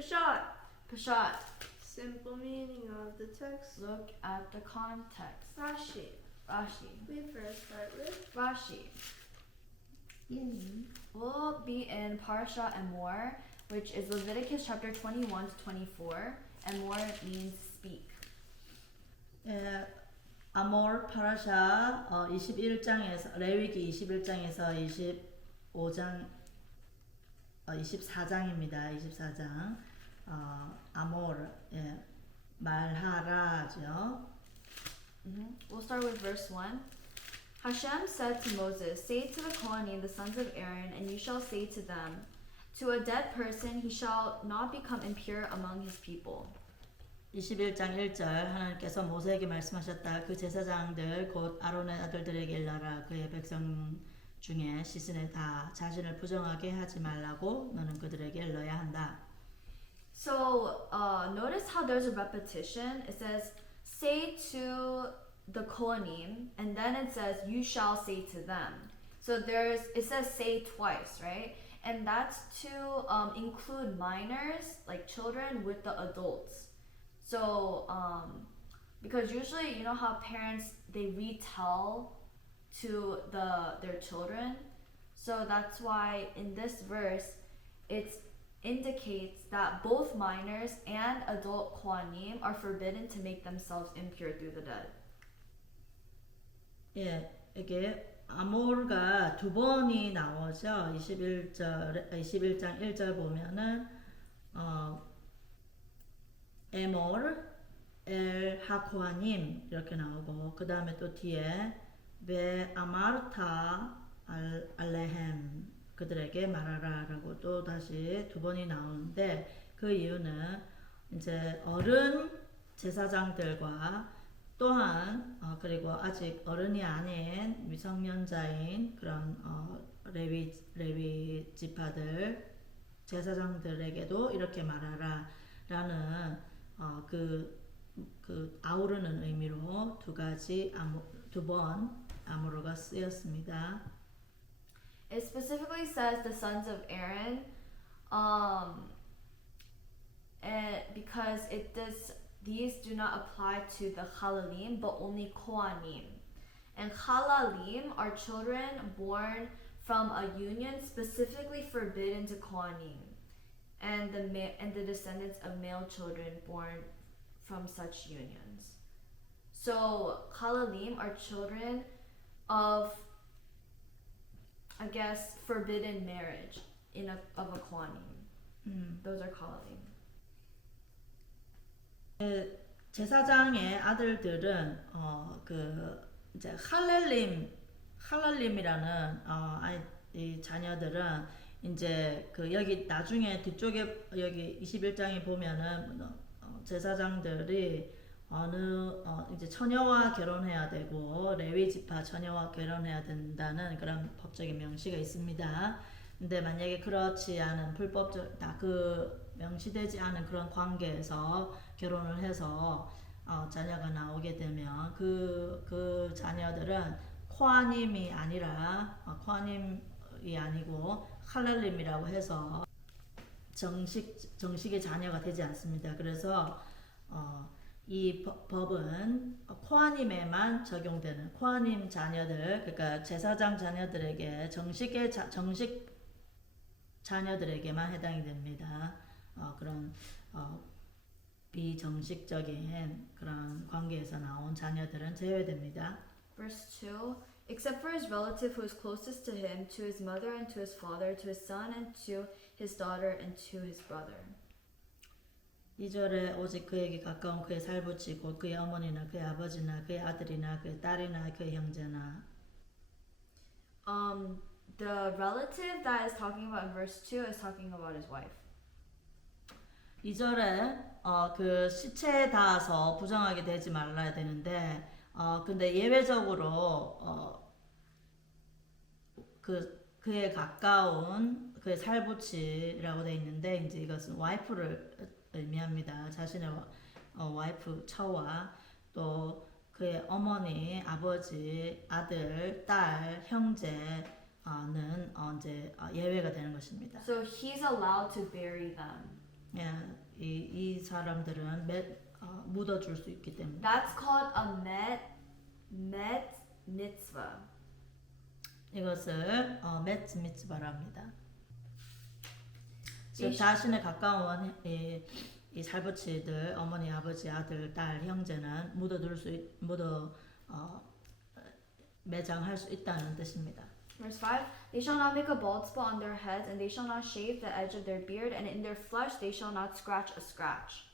Peshat. Peshat. Simple meaning of the text. Look at the context. Rashi. Rashi. We first start with Rashi. Will be in Parashat Emor, which is Leviticus chapter 21 to 24. Emor means speak. 예, 아몰 파라샤 21장에서 레위기 21장에서 25장 24장입니다. 24장 아몰 예, 말하라죠. We'll start with verse 1. Hashem said to Moses, Say to the Kohanim, the sons of Aaron, and you shall say to them, To a dead person he shall not become impure among his people. 21장 1절 하나님께서 모세에게 말씀하셨다. 그 제사장들 곧 아론의 아들들에게 일러라. 그의 백성 중에 시신을 다 자신을 부정하게 하지 말라고 너는 그들에게 일러야 한다. So notice how there's a repetition. It says, Say to the Kohanim, and then it says, You shall say to them. So it says say twice, right? And that's to include minors, like children, with the adults. So, because usually, you know how parents, they retell to their children. So that's why in this verse, it indicates that both minors and adult Kohanim are forbidden to make themselves impure through the dead. 예, 이게 아몰가 두 번이 나오죠. 21장 1절 보면은 에몰 엘 하코하님 이렇게 나오고 그 다음에 또 뒤에 베 아마르타 알레헴 그들에게 말하라라고 또 다시 두 번이 나오는데 그 이유는 이제 어른 제사장들과 또한 그리고 아직 어른이 아닌 미성년자인 그런 레위 지파들 제사장들에게도 이렇게 말하라라는 그 아우르는 의미로 두 번 아모르가 쓰였습니다. It specifically says the sons of Aaron, because these do not apply to the Chalalim, but only Kohanim. And Chalalim are children born from a union specifically forbidden to Kohanim, and the descendants of male children born from such unions. So Chalalim are children of, I guess, forbidden marriage of a Kohanim. Those are Chalalim. 제사장의 아들들은 이제 할렐림이라는 이 자녀들은 이제 그 여기 나중에 뒤쪽에 여기 21장에 보면은 제사장들이 이제 처녀와 결혼해야 되고 레위 지파 처녀와 결혼해야 된다는 그런 법적인 명시가 있습니다. 근데 만약에 그렇지 않은 불법적 그 명시되지 않은 그런 관계에서 결혼을 해서 자녀가 나오게 되면 그 자녀들은 코하님이 아니고 할렐림이라고 해서 정식의 자녀가 되지 않습니다. 그래서 이 법은 코하님에만 적용되는 코하님 자녀들, 그러니까 제사장 자녀들에게 정식 자녀들에게만 해당이 됩니다. 그런 비정식적인 그런 관계에서 나온 자녀들은 제외됩니다. Verse 2. Except for his relative who is closest to him, to his mother and to his father, to his son and to his daughter and to his brother. 2절에 오직 그에게 가까운 그의 살부치고 그의 어머니나 그의 아버지나 그의 아들이나 그의 딸이나 그의 형제나. The relative that is talking about in verse 2 is talking about his wife. 2절에 그 시체에 닿아서 부정하게 되지 말아야 되는데 근데 예외적으로 그의 가까운 그의 살부치라고 돼 있는데 이제 이것은 와이프를 의미합니다. 자신의 와이프 처와 또 그의 어머니, 아버지, 아들, 딸, 형제는 이제 예외가 되는 것입니다. So he's allowed to bury them. 이 사람들은 묻어줄 수 있기 때문에. That's called a met mitzvah. 이것을 맷 미tz바랍니다. 즉 자신의 가까운 이 살부치들, 어머니, 아버지, 아들, 딸, 형제는 매장할 수 있다는 뜻입니다. Verse 5, They shall not make a bald spot on their heads, and they shall not shave the edge of their beard, and in their flesh they shall not scratch a scratch.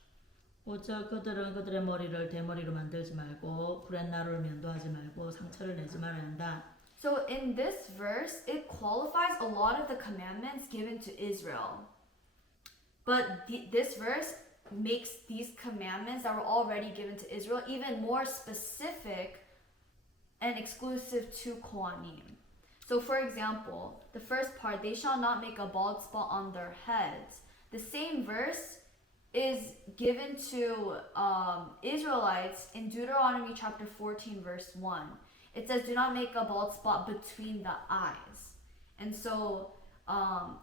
오직 그들은 그들의 머리를 대머리로 만들지 말고 불의 나루를 면도하지 말고 상처를 내지 말아야 한다. So in this verse, it qualifies a lot of the commandments given to Israel. But this verse makes these commandments that were already given to Israel even more specific and exclusive to Kohanim. So for example, the first part, they shall not make a bald spot on their heads. The same verse is given to Israelites in Deuteronomy chapter 14 verse 1. It says, do not make a bald spot between the eyes. And so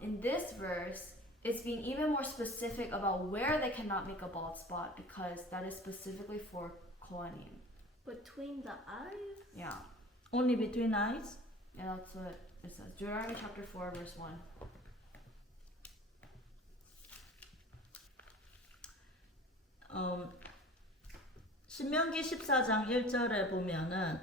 in this verse, it's being even more specific about where they cannot make a bald spot because that is specifically for Kohanim. Between the eyes? Yeah. Only between eyes? Yeah, that's what it says. Deuteronomy chapter 4 verse 1. 신명기 14장 1절에 보면은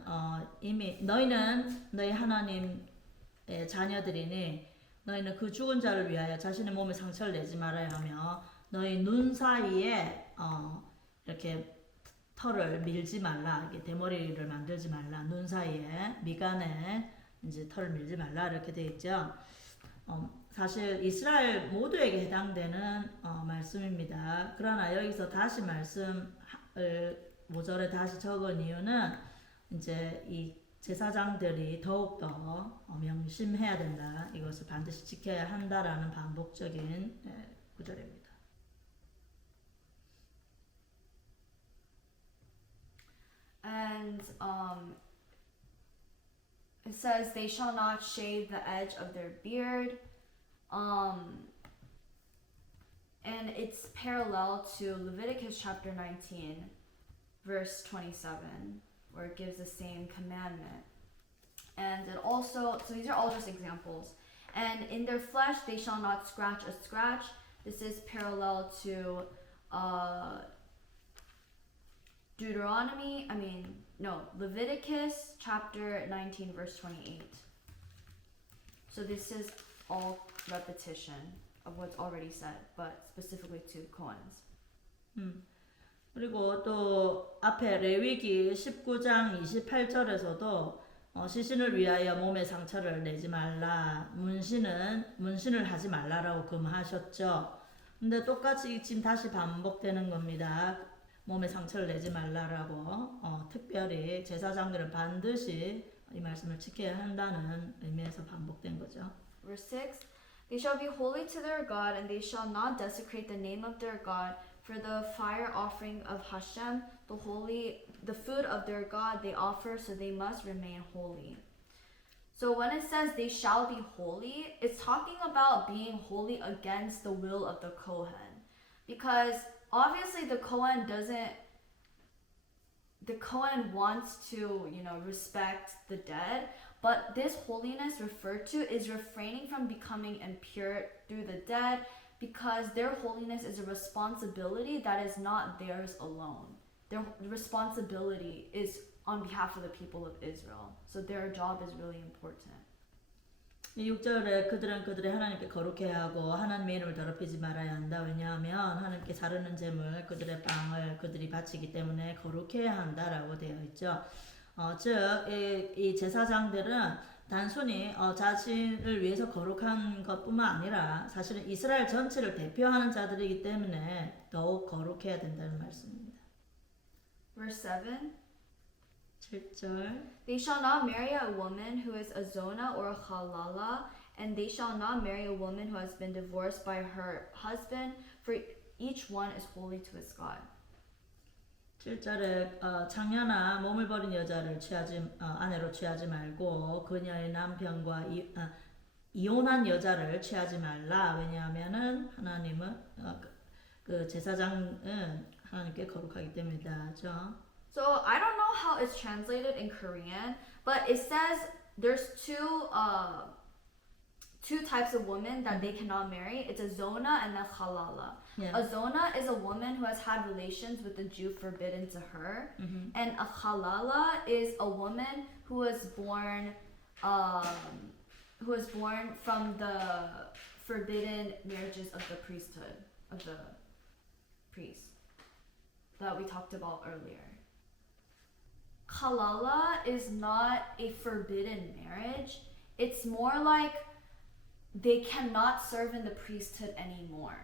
이미 너희는 너희 하나님의 자녀들이니 너희는 그 죽은 자를 위하여 자신의 몸에 상처를 내지 말아야 하며 너희 눈 사이에 이렇게 털을 밀지 말라, 이렇게 대머리를 만들지 말라, 눈 사이에 미간에 이제 털을 밀지 말라 이렇게 돼 있죠. 사실 이스라엘 모두에게 해당되는 말씀입니다. 그러나 여기서 다시 말씀을 5절에 다시 적은 이유는 이제 이 제사장들이 더욱더 명심해야 된다. 이것을 반드시 지켜야 한다라는 반복적인 구절입니다. And it says they shall not shave the edge of their beard. And it's parallel to Leviticus chapter 19, verse 27, where it gives the same commandment. And it also, so these are all just examples. And in their flesh they shall not scratch a scratch. This is parallel to Leviticus chapter 19, verse 28. So this is all repetition of what's already said, but specifically to Kohens. 그리고 또 앞에 레위기 19장 28절에서도 시신을 위하여 몸에 상처를 내지 말라, 문신을 하지 말라라고 금하셨죠. 근데 똑같이 지금 다시 반복되는 겁니다. 몸에 상처를 내지 말라라고 특별히 제사장들은 반드시 이 말씀을 지켜야 한다는 의미에서 반복된 거죠. Verse 6, They shall be holy to their God, and they shall not desecrate the name of their God. For the fire offering of Hashem, the food of their God they offer, so they must remain holy. So when it says they shall be holy, it's talking about being holy against the will of the Kohen. Because obviously the Kohen wants to, respect the dead, but this holiness referred to is refraining from becoming impure through the dead, because their holiness is a responsibility that is not theirs alone. Their responsibility is on behalf of the people of Israel. So their job is really important. 6절에 그들은 그들의 하나님께 거룩해야 하고 하나님의 이름을 더럽히지 말아야 한다. 왜냐하면 하나님께 사르는 제물 그들의 빵을 그들이 바치기 때문에 거룩해야 한다라고 되어 있죠. 즉 이 제사장들은 단순히 자신을 위해서 거룩한 것뿐만 아니라 사실은 이스라엘 전체를 대표하는 자들이기 때문에 더욱 거룩해야 된다는 말씀입니다. Verse 7. 7절 They shall not marry a woman who is a zona or a halala, and they shall not marry a woman who has been divorced by her husband, for each one is holy to his God. 7절에 장녀나 몸을 버린 여자를 아내로 취하지 말고 그녀의 남편과 이혼한 여자를 취하지 말라. 왜냐하면은 하나님은 그 제사장은 하나님께 거룩하기 때문이다. 그렇죠? So I don't know how it's translated in Korean, but it says there's two types of women that they cannot marry. It's a zona and a halala. Yeah. A zona is a woman who has had relations with a Jew forbidden to her, and a halala is a woman who was born from the forbidden marriages of the priesthood of the priest that we talked about earlier. Halala is not a forbidden marriage. It's more like they cannot serve in the priesthood anymore.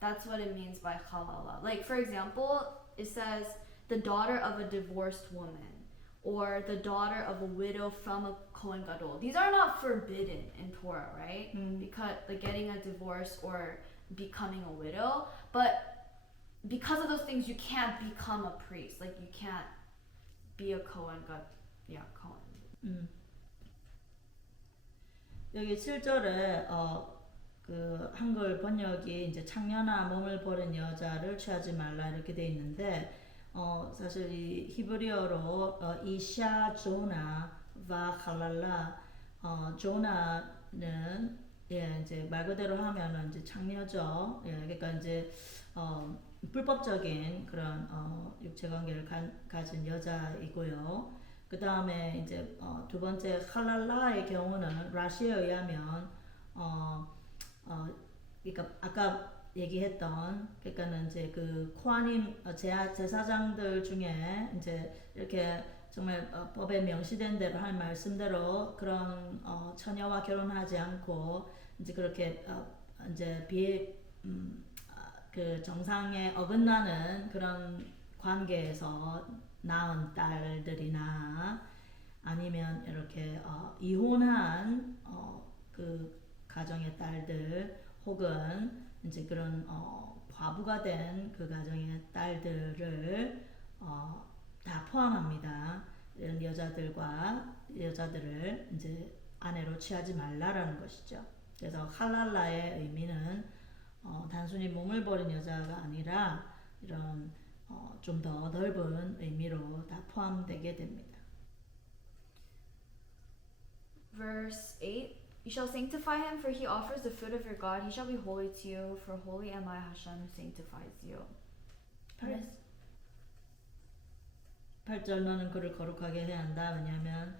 That's what it means by halala. Like, for example, it says the daughter of a divorced woman or the daughter of a widow from a Kohen Gadol. These are not forbidden in Torah, right? Because like getting a divorce or becoming a widow, but because of those things, you can't become a priest. Like, you can't be a Kohen Gadol. Yeah, Kohen. 여기 7절에 그 한글 번역이 이제 창녀나 몸을 버린 여자를 취하지 말라 이렇게 돼 있는데 사실 이 히브리어로 이샤 조나 와 할랄라 조나는 이제 말 그대로 하면은 이제 창녀죠. 그러니까 이제 불법적인 그런 육체 관계를 가진 여자이고요. 그 다음에 이제 두 번째 할랄라의 경우는 라시에 의하면 그러니까 아까 얘기했던 그러니까는 이제 그 코아님 제사장들 중에 이제 이렇게 정말 법에 명시된 대로 할 말씀대로 그런 처녀와 결혼하지 않고 이제 그렇게 이제 그 정상에 어긋나는 그런 관계에서 낳은 딸들이나 아니면 이렇게 이혼한 그 가정의 딸들 혹은 이제 그런 과부가 된 그 가정의 딸들을 다 포함합니다. 이런 여자들을 이제 아내로 취하지 말라라는 것이죠. 그래서 할랄라의 의미는 단순히 몸을 버린 여자가 아니라 이런 좀 더 넓은 의미로 다 포함되게 됩니다. Verse 8. You shall sanctify him, for he offers the food of your God. He shall be holy to you, for holy am I, Hashem, who sanctifies you. 8절 너는 그를 거룩하게 해야 한다. 왜냐하면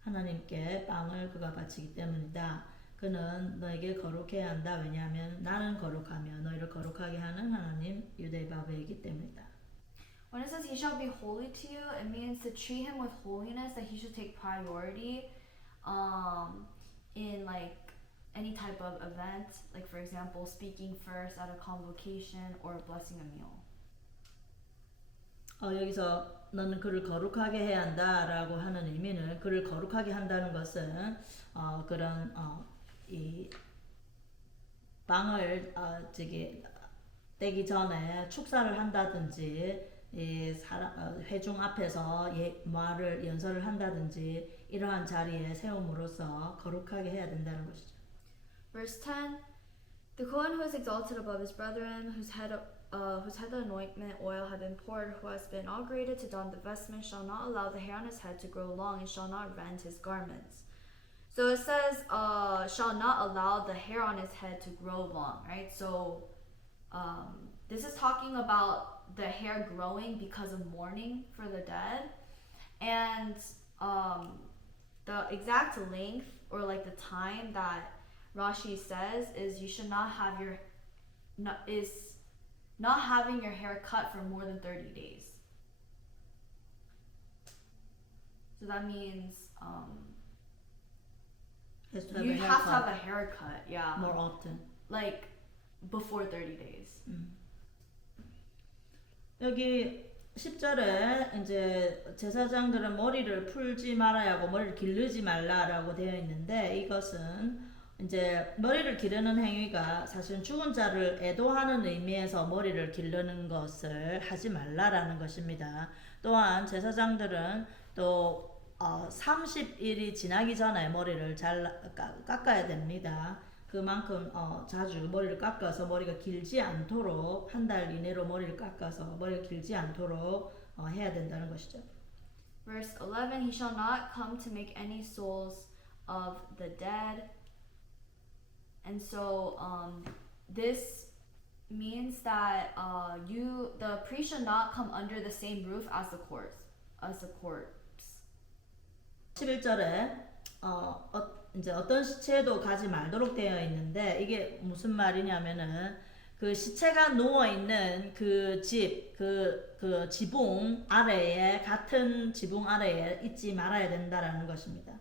하나님께 빵을 그가 바치기 때문이다. 그는 너에게 거룩해야 한다. 왜냐하면 나는 거룩하며 너희를 거룩하게 하는 하나님 유대 바베이기 때문이다. When it says he shall be holy to you, it means to treat him with holiness, that he should take priority in like any type of event, like for example, speaking first at a convocation or blessing a meal. 여기서 너는 그를 거룩하게 해야 한다라고 하는 의미는 그를 거룩하게 한다는 것은 그런 이 빵을 떼기 전에 축사를 한다든지 회중 앞에서 말을 연설을 한다든지 이러한 자리에 세움으로써 거룩하게 해야 된다는 것이죠. Verse 10. The Kohen who is exalted above his brethren, whose head the anointment oil had been poured, who has been inaugurated to don the vestment, shall not allow the hair on his head to grow long, and shall not rend his garments. So it says, shall not allow the hair on his head to grow long, right? So this is talking about the hair growing because of mourning for the dead, and the exact length or like the time that Rashi says is you should not have not having your hair cut for more than 30 days. So that means you have to have a haircut, yeah. More often. Like before 30 days. 여기 10절에 이제 제사장들은 머리를 풀지 말아야 하고 머리를 기르지 말라라고 되어 있는데 이것은 이제 머리를 기르는 행위가 사실은 죽은 자를 애도하는 의미에서 머리를 기르는 것을 하지 말라라는 것입니다. 또한 제사장들은 또 30일이 지나기 전에 머리를 잘 깎아야 됩니다. 그만큼 자주 머리를 깎아서 머리가 길지 않도록 한 달 이내로 머리를 깎아서 머리가 길지 않도록 해야 된다는 것이죠. Verse 11, he shall not come to make any souls of the dead. And so this means that the priest should not come under the same roof as the corpse. 11절에 이제 어떤 시체도 가지 말도록 되어 있는데 이게 무슨 말이냐면은 그 시체가 누워 있는 그 집, 그 지붕 아래에 같은 지붕 아래에 있지 말아야 된다라는 것입니다.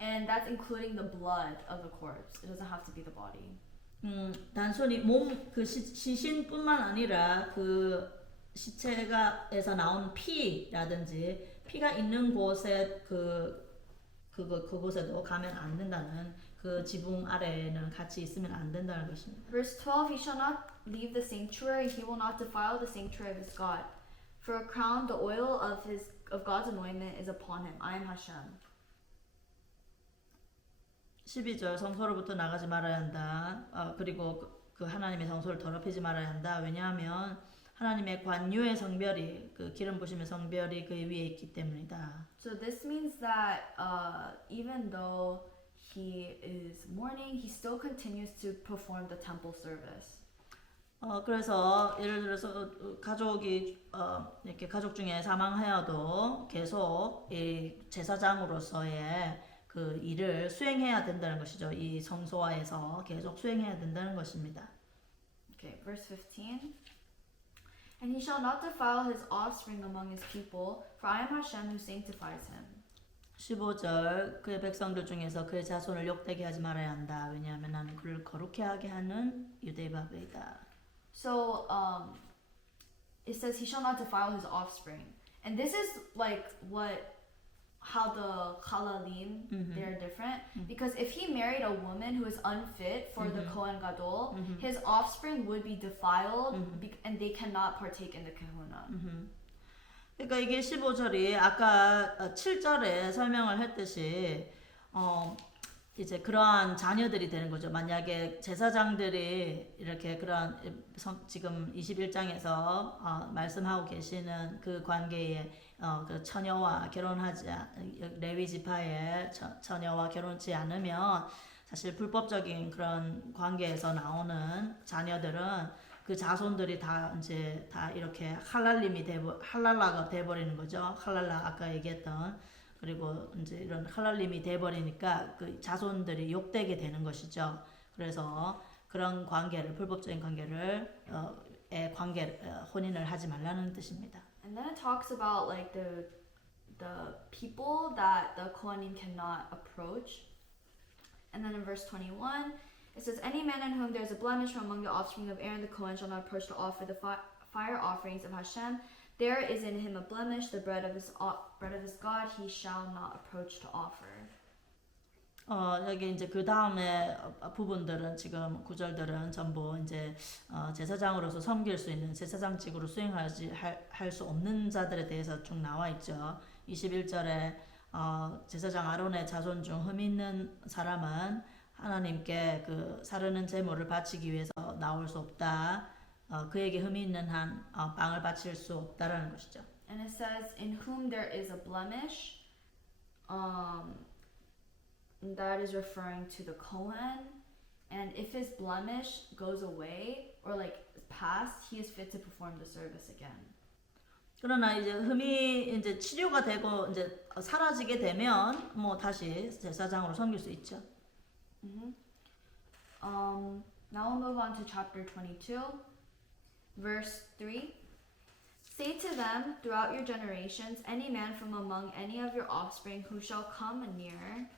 And that's including the blood of the corpse. It doesn't have to be the body. 단순히 몸 그 시신뿐만 아니라 그 시체가에서 나온 피라든지 피가 있는 곳에 그곳에도 가면 안 된다는 그 지붕 아래에는 같이 있으면 안 된다는 것입니다. Verse 12, he shall not leave the sanctuary, he will not defile the sanctuary of his God. For a crown, the oil of God's anointment is upon him. I am Hashem. 12절 성소로부터 나가지 말아야 한다. 그리고 그 하나님의 성소를 더럽히지 말아야 한다. 왜냐하면 하나님의 관유의 성별이 그 기름 부심의 성별이 그 위에 있기 때문이다. So this means that even though he is mourning, he still continues to perform the temple service. 그래서 예를 들어서 가족이 이렇게 가족 중에 사망하여도 계속 이 제사장으로서의 그 일을 수행해야 된다는 것이죠. 이 성소화에서 계속 수행해야 된다는 것입니다. Okay, verse 15. And he shall not defile his offspring among his people, for I am Hashem who sanctifies him. 15절 그의 백성들 중에서 그의 자손을 욕되게 하지 말아야 한다. 왜냐하면 나는 그를 거룩해 하게 하는 유대의 바베이다. So it says he shall not defile his offspring. And this is like how the halalim, they're different. Because if he married a woman who is unfit for the Kohen Gadol, his offspring would be defiled and they cannot partake in the kahuna. 그러니까 이게 15절이 아까 7절에 설명을 했듯이 이제 그러한 자녀들이 되는 거죠. 만약에 제사장들이 이렇게 그러한 지금 21장에서 말씀하고 계시는 그 관계에 그 처녀와 결혼하지 레위 지파의 처녀와 결혼치 않으면 사실 불법적인 그런 관계에서 나오는 자녀들은 그 자손들이 다 이제 다 이렇게 할랄라가 돼버리는 거죠. 할랄라 아까 얘기했던 그리고 이제 이런 할랄림이 돼버리니까 그 자손들이 욕되게 되는 것이죠. 그래서 그런 관계를 불법적인 관계를 혼인을 하지 말라는 뜻입니다. And then it talks about like the people that the Kohanim cannot approach. And then in verse 21, it says, any man in whom there is a blemish from among the offspring of Aaron the Kohen shall not approach to offer the fire offerings of Hashem. There is in him a blemish, the bread of his God, he shall not approach to offer. 여기 이제 그 다음에 부분들은 지금 구절들은 전부 이제 제사장으로서 섬길 수 있는 제사장직으로 수행하지 할 수 없는 자들에 대해서 쭉 나와 있죠. 21절에 제사장 아론의 자손 중 흠 있는 사람은 하나님께 그 사르는 제물을 바치기 위해서 나올 수 없다. 그에게 흠이 있는 한 빵을 바칠 수 없다라는 것이죠. And it says, in whom there is a blemish, that is referring to the Kohen. And if his blemish goes away or like past, he is fit to perform the service again. 그러나 이제 흠이 이제 치료가 되고 이제 사라지게 되면 뭐 다시 제사장으로 섬길 수 있죠. Now we'll move on to chapter 22, verse 3. Say to them throughout your generations, any man from among any of your offspring who shall come near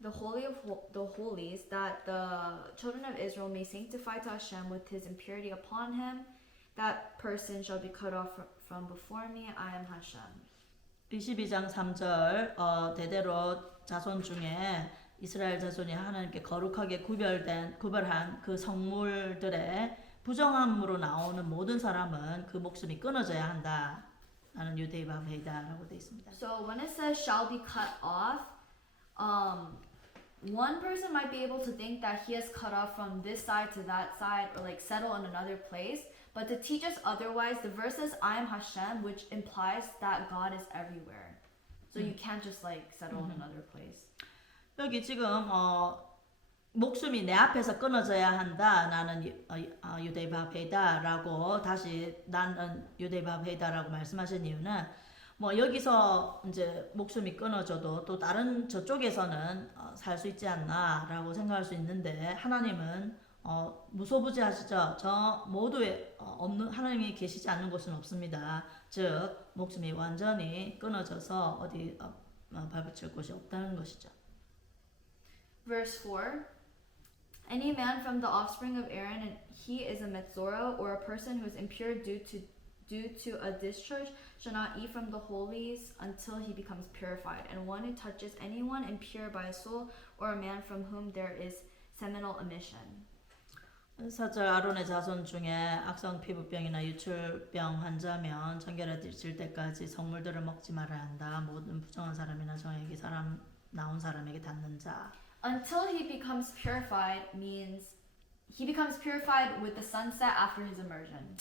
the holy of the holies, that the children of Israel may sanctify to Hashem with his impurity upon him, that person shall be cut off from before me. I am Hashem. 22장 3절 대대로 자손 중에 이스라엘 자손이 하나님께 거룩하게 구별한 그 성물들의 부정함으로 나오는 모든 사람은 그 목숨이 끊어져야 한다. 라는 유대의 바베이다라고 되어 있습니다. So when it says shall be cut off, one person might be able to think that he is cut off from this side to that side or like settle in another place. But to teach us otherwise, the verse says, I am Hashem, which implies that God is everywhere. So you can't just like settle in another place. 여기 지금 목숨이 내 앞에서 끊어져야 한다. 나는 유대바베이다라고 다시 나는 유대바베이다라고 말씀하신 이유는 뭐 여기서 이제 목숨이 끊어져도 또 다른 저쪽에서는 살 수 있지 않나라고 생각할 수 있는데 하나님은 무소부지하시죠. 저 모두에 없는 하나님이 계시지 않는 곳은 없습니다. 즉 목숨이 완전히 끊어져서 어디 발붙일 곳이 없다는 것이죠. Verse 4. Any man from the offspring of Aaron, and he is a Metzora, or a person who is impure due to a discharge, shall not eat from the holies until he becomes purified. And one who touches anyone impure by a soul, or a man from whom there is seminal emission. 4절 아론의 자손 중에 악성 피부병이나 유출병 환자면 정결해질 때까지 성물들을 먹지 말아야 한다. 모든 부정한 사람이나 정액이 나온 사람에게 닿는 자. Until he becomes purified means he becomes purified with the sunset after his immersion.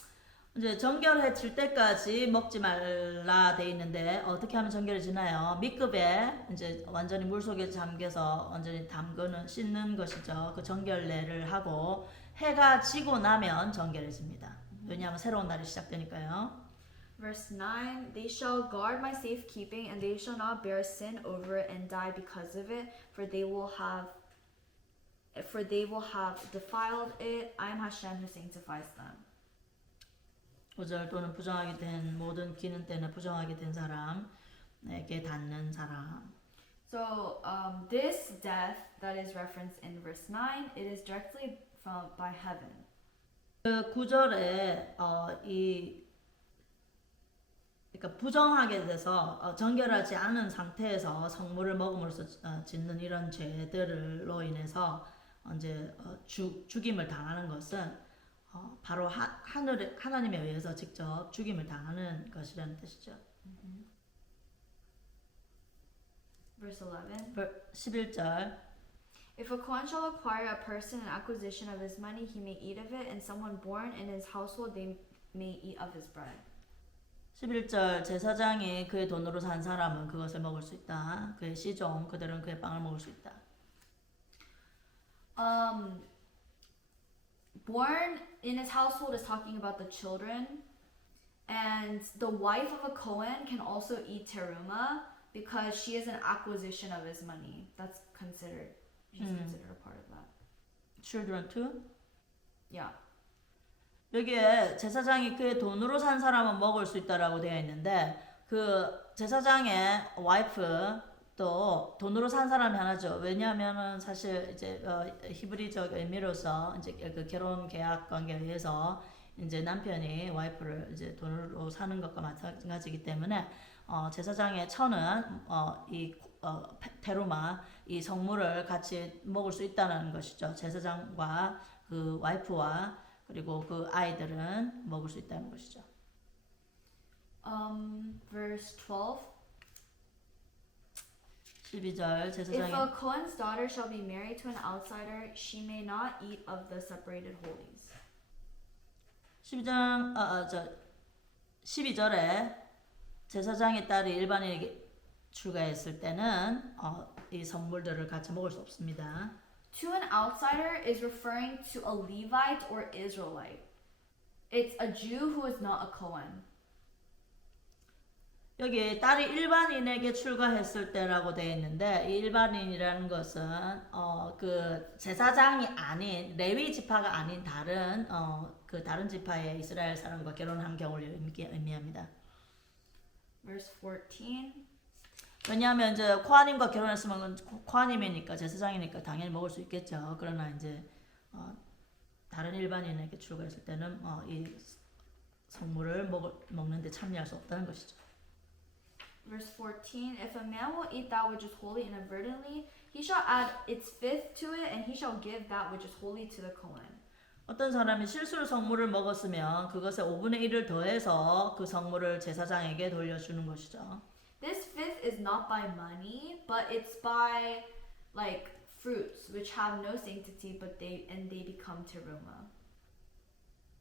이제 정결해질 때까지 먹지 말라 돼 있는데 어떻게 하면 정결해지나요? B급에 이제 완전히 물 속에 잠겨서 완전히 담그는 씻는 것이죠. 그 정결례를 하고 해가 지고 나면 정결해집니다. 왜냐하면 새로운 날이 시작되니까요. Verse 9, they shall guard my safekeeping, and they shall not bear sin over it and die because of it, for they will have defiled it. I am Hashem who sanctifies them. 5절 또는 부정하게 된 모든 기는 때는 부정하게 된 사람에게 닿는 사람. So this death that is referenced in verse 9, it is directly by heaven. 그 9절에 그러니까 부정하게 돼서 정결하지 않은 상태에서 성물을 먹음으로써 짓는 이런 죄들로 인해서 이제 죽임을 당하는 것은 바로 하나님에 의해서 직접 죽임을 당하는 것이라는 뜻이죠. Verse 11. 11절. If a Kohen shall acquire a person an acquisition of his money, he may eat of it, and someone born in his household, they may eat of his bread. 11절 제사장이 그의 돈으로 산 사람은 그것을 먹을 수 있다. 그의 시종 그들은 그의 빵을 먹을 수 있다. Born in his household is talking about the children, and the wife of a Kohen can also eat teruma because she is an acquisition of his money. That's considered. She's considered a part of that. Children too? Yeah. 여기에 제사장이 그의 돈으로 산 사람은 먹을 수 있다라고 되어 있는데 그 제사장의 와이프도 돈으로 산 사람이 하나죠. 왜냐하면은 사실 이제 히브리적 의미로서 이제 그 결혼 계약 관계에 의해서 이제 남편이 와이프를 이제 돈으로 사는 것과 마찬가지이기 때문에 제사장의 처는 테루마 이 성물을 같이 먹을 수 있다는 것이죠. 제사장과 그 와이프와 그리고 그 아이들은 먹을 수 있다는 것이죠. Verse 12. 12절 제사장이 If a Kohen's daughter shall be married to an outsider, she may not eat of the separated holies. 12절에 제사장의 딸이 일반인에게 출가했을 때는 이 성물들을 같이 먹을 수 없습니다. To an outsider is referring to a Levite or Israelite. It's a Jew who is not a Kohen. 여기 딸이 일반인에게 출가했을 때라고 되어 있는데 이 일반인이라는 것은 그 제사장이 아닌 레위 지파가 아닌 다른 그 다른 지파의 이스라엘 사람과 결혼한 경우를 의미합니다. Verse 14. 왜냐하면 이제 코하님과 결혼했으면 코하님이니까 제사장이니까 당연히 먹을 수 있겠죠. 그러나 이제 다른 일반인에게 출가했을 때는 이 성물을 먹는데 참여할 수 없다는 것이죠. Verse 14. If a man will eat that which is holy inadvertently, he shall add its fifth to it, and he shall give that which is holy to the Kohen. 어떤 사람이 실수로 성물을 먹었으면 그것에 5분의 1을 더해서 그 성물을 제사장에게 돌려주는 것이죠. This fifth is not by money, but it's by like fruits which have no sanctity, but they become teruma.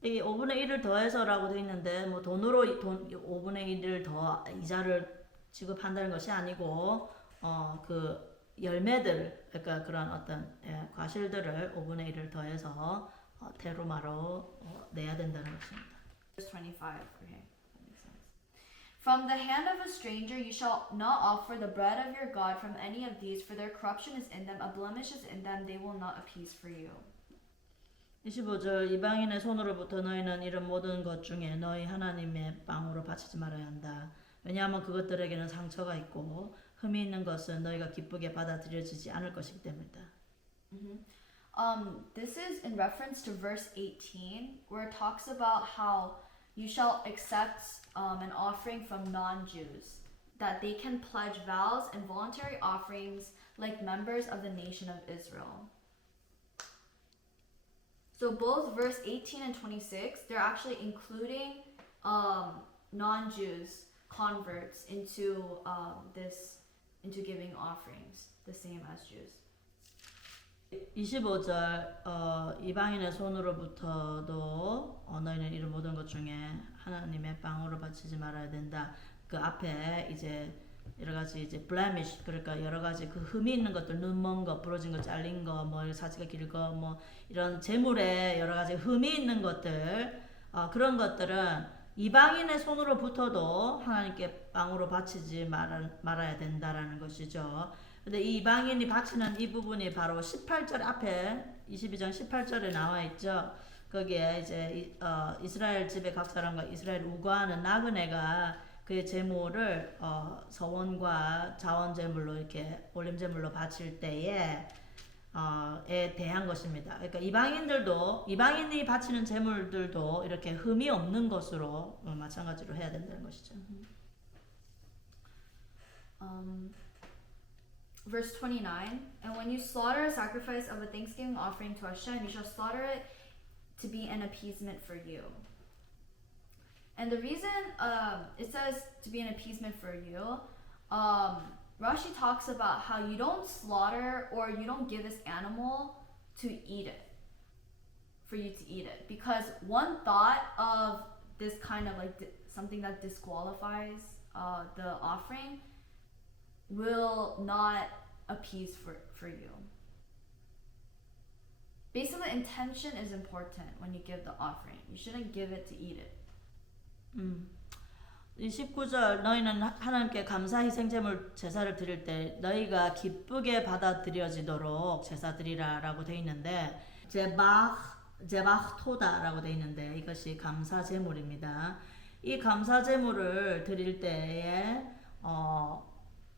이 5분의 1을 더해서라고 돼 있는데 뭐 돈으로 5분의 1을 더 이자를 지급한다는 것이 아니고 그 열매들 그러니까 그런 어떤 과실들을 5분의 1을 더해서 테루마로 내야 된다는 것입니다. Verse 25. Okay, that makes sense. From the hand of a stranger you shall not offer the bread of your God from any of these, for their corruption is in them, a blemish is in them, they will not appease for you. 25절 이방인의 손으로부터 너희는 이런 모든 것 중에 너희 하나님의 빵으로 바치지 말아야 한다. 왜냐하면 그것들에게는 상처가 있고 흠이 있는 것은 너희가 기쁘게 받아들여지지 않을 것이기 때문이다. This is in reference to verse 18, where it talks about how you shall accept an offering from non-Jews, that they can pledge vows and voluntary offerings like members of the nation of Israel. So both verse 18 and 26, they're actually including non-Jews, converts into into giving offerings, the same as Jews. 25절 이방인의 손으로부터도 너희는 이런 모든 것 중에 하나님의 빵으로 바치지 말아야 된다. 그 앞에 이제 여러 가지 이제 blemish 그러니까 여러 가지 그 흠이 있는 것들 눈먼 거, 부러진 거, 잘린 거, 뭐 사지가 길 거, 뭐 이런 재물에 여러 가지 흠이 있는 것들 그런 것들은 이방인의 손으로부터도 하나님께 빵으로 바치지 말아야 된다라는 것이죠. 근데 이 이방인이 바치는 이 부분이 바로 18절 앞에 22장 18절에 나와 있죠. 거기에 이제 이스라엘 집의 각 사람과 이스라엘 우거하는 나그네가 그의 제물을 서원과 자원 제물로 이렇게 올림 제물로 바칠 때에 에 대한 것입니다. 그러니까 이방인이 바치는 제물들도 이렇게 흠이 없는 것으로 마찬가지로 해야 된다는 것이죠. Verse 29, and when you slaughter a sacrifice of a thanksgiving offering to Hashem, you shall slaughter it to be an appeasement for you. And the reason it says to be an appeasement for you, Rashi talks about how you don't slaughter or you don't give this animal to eat it, for you to eat it. Because one thought of this kind of like something that disqualifies the offering will not appease for you. Basically, intention is important when you give the offering. You shouldn't give it to eat it. 19절 너희는 하나님께 감사 희생제물 제사를 드릴 때 너희가 기쁘게 받아들여지도록 제사 드리라라고 돼 있는데 제바토다라고 돼 있는데 이것이 감사 제물입니다. 이 감사 제물을 드릴 때에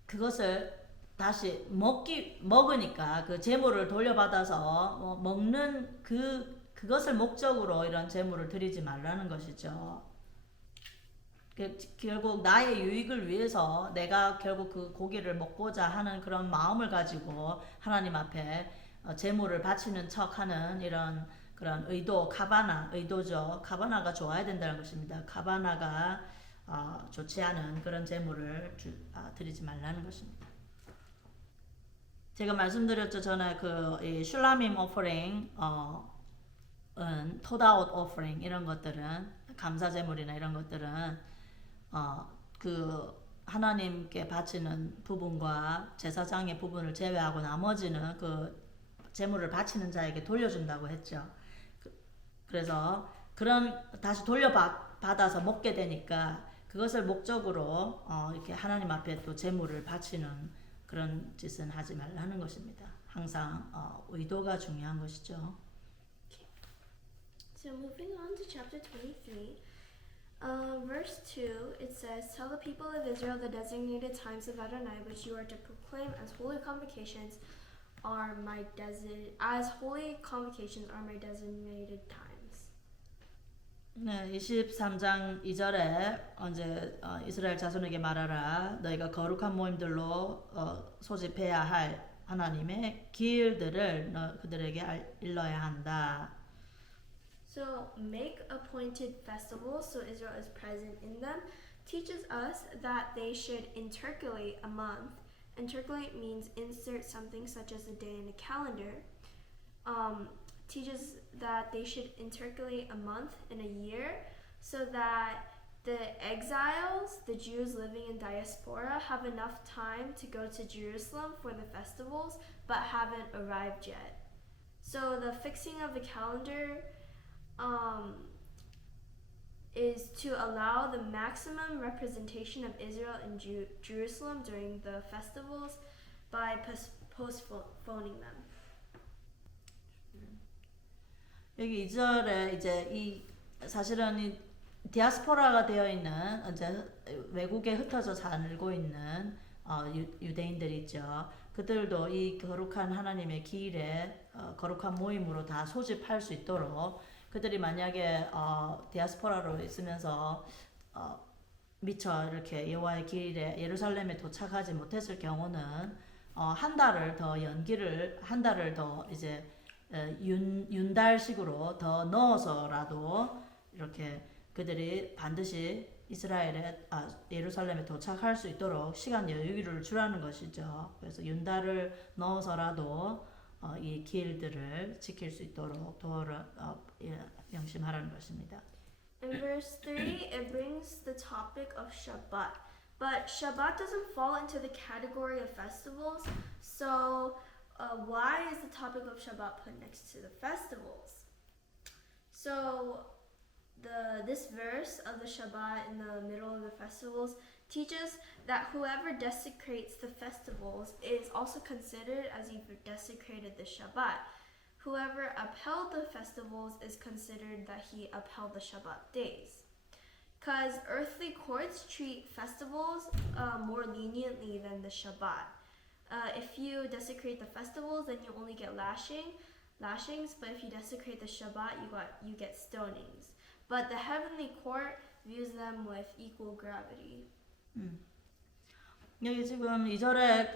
그것을 다시 먹으니까 그 제물을 돌려받아서 먹는 그것을 목적으로 이런 제물을 드리지 말라는 것이죠. 결국 나의 유익을 위해서 내가 결국 그 고기를 먹고자 하는 그런 마음을 가지고 하나님 앞에 제물을 바치는 척하는 이런 그런 의도죠. 카바나가 좋아야 된다는 것입니다. 카바나가 좋지 않은 그런 제물을 드리지 말라는 것입니다. 제가 말씀드렸죠. 전에 그 슐라밈 오퍼링, 토다웃 오퍼링 이런 것들은 감사 제물이나 이런 것들은 그 하나님께 바치는 부분과 제사장의 부분을 제외하고 나머지는 그 제물을 바치는 자에게 돌려준다고 했죠. 그래서 다시 돌려받아서 먹게 되니까 그것을 목적으로 이렇게 하나님 앞에 또 제물을 바치는 그런 짓은 하지 말라는 것입니다. 항상 의도가 중요한 것이죠. So moving on to chapter 23. Verse 2, it says, Tell the people of Israel the designated times of Adonai, which you are to proclaim as holy convocations are my designated times. 네, 23장 2절에 언제 이스라엘 자손에게 말하라 너희가 거룩한 모임들로 소집해야 할 하나님의 기일들을 그들에게 일러야 한다. So make appointed festivals so Israel is present in them, teaches us that they should intercalate a month intercalate means insert something such as a day in a calendar. Teaches that they should intercalate a month and a year so that the exiles, the Jews living in diaspora, have enough time to go to Jerusalem for the festivals but haven't arrived yet. So the fixing of the calendar is to allow the maximum representation of Israel in Jerusalem during the festivals by postponing them. 여기 2절에 이제 이 사실은 이 디아스포라가 되어 있는 이제 외국에 흩어져 살고 있는 유대인들이 있죠. 그들도 이 거룩한 하나님의 기일에 거룩한 모임으로 다 소집할 수 있도록 그들이 만약에 디아스포라로 있으면서 미처 이렇게 여호와의 기일에 예루살렘에 도착하지 못했을 경우는 한 달을 더 이제 윤달식으로 더 넣어서라도 이렇게 그들이 반드시 예루살렘에 도착할 수 있도록 시간 여유를 주라는 것이죠. 그래서 윤달을 넣어서라도 이 기일들을 지킬 수 있도록 명심하라는 것입니다. In verse 3, it brings the topic of Shabbat. But Shabbat doesn't fall into the category of festivals, so why is the topic of Shabbat put next to the festivals? So this verse of the Shabbat in the middle of the festivals teaches that whoever desecrates the festivals is also considered as if he desecrated the Shabbat. Whoever upheld the festivals is considered that he upheld the Shabbat days. Because earthly courts treat festivals more leniently than the Shabbat. If you desecrate the festivals, then you only get lashings, but if you desecrate the Shabbat, you get stonings. But the heavenly court views them with equal gravity. 여기 지금 2절에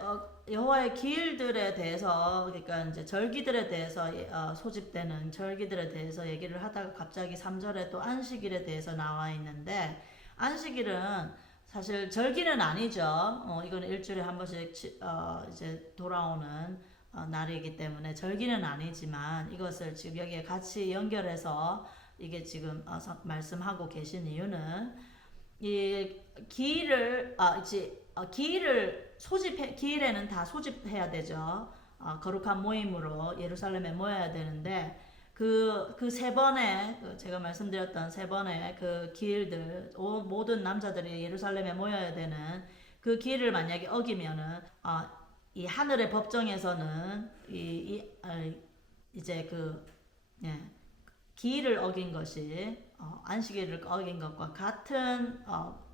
여호와의 기일들에 대해서 그러니까 이제 절기들에 대해서 소집되는 절기들에 대해서 얘기를 하다가 갑자기 3절에 또 안식일에 대해서 나와 있는데 안식일은 사실 절기는 아니죠. 이거는 일주일에 한 번씩 이제 돌아오는 날이기 때문에 절기는 아니지만 이것을 지금 여기에 같이 연결해서 이게 지금 말씀하고 계신 이유는 이 기일을 기일에는 다 소집해야 되죠. 거룩한 모임으로 예루살렘에 모여야 되는데 그 세 번의 제가 말씀드렸던 세 번의 그 기일들 모든 남자들이 예루살렘에 모여야 되는 그 기일을 만약에 어기면은 이 하늘의 법정에서는 이제 기일을 어긴 것이 안식일을 어긴 것과 같은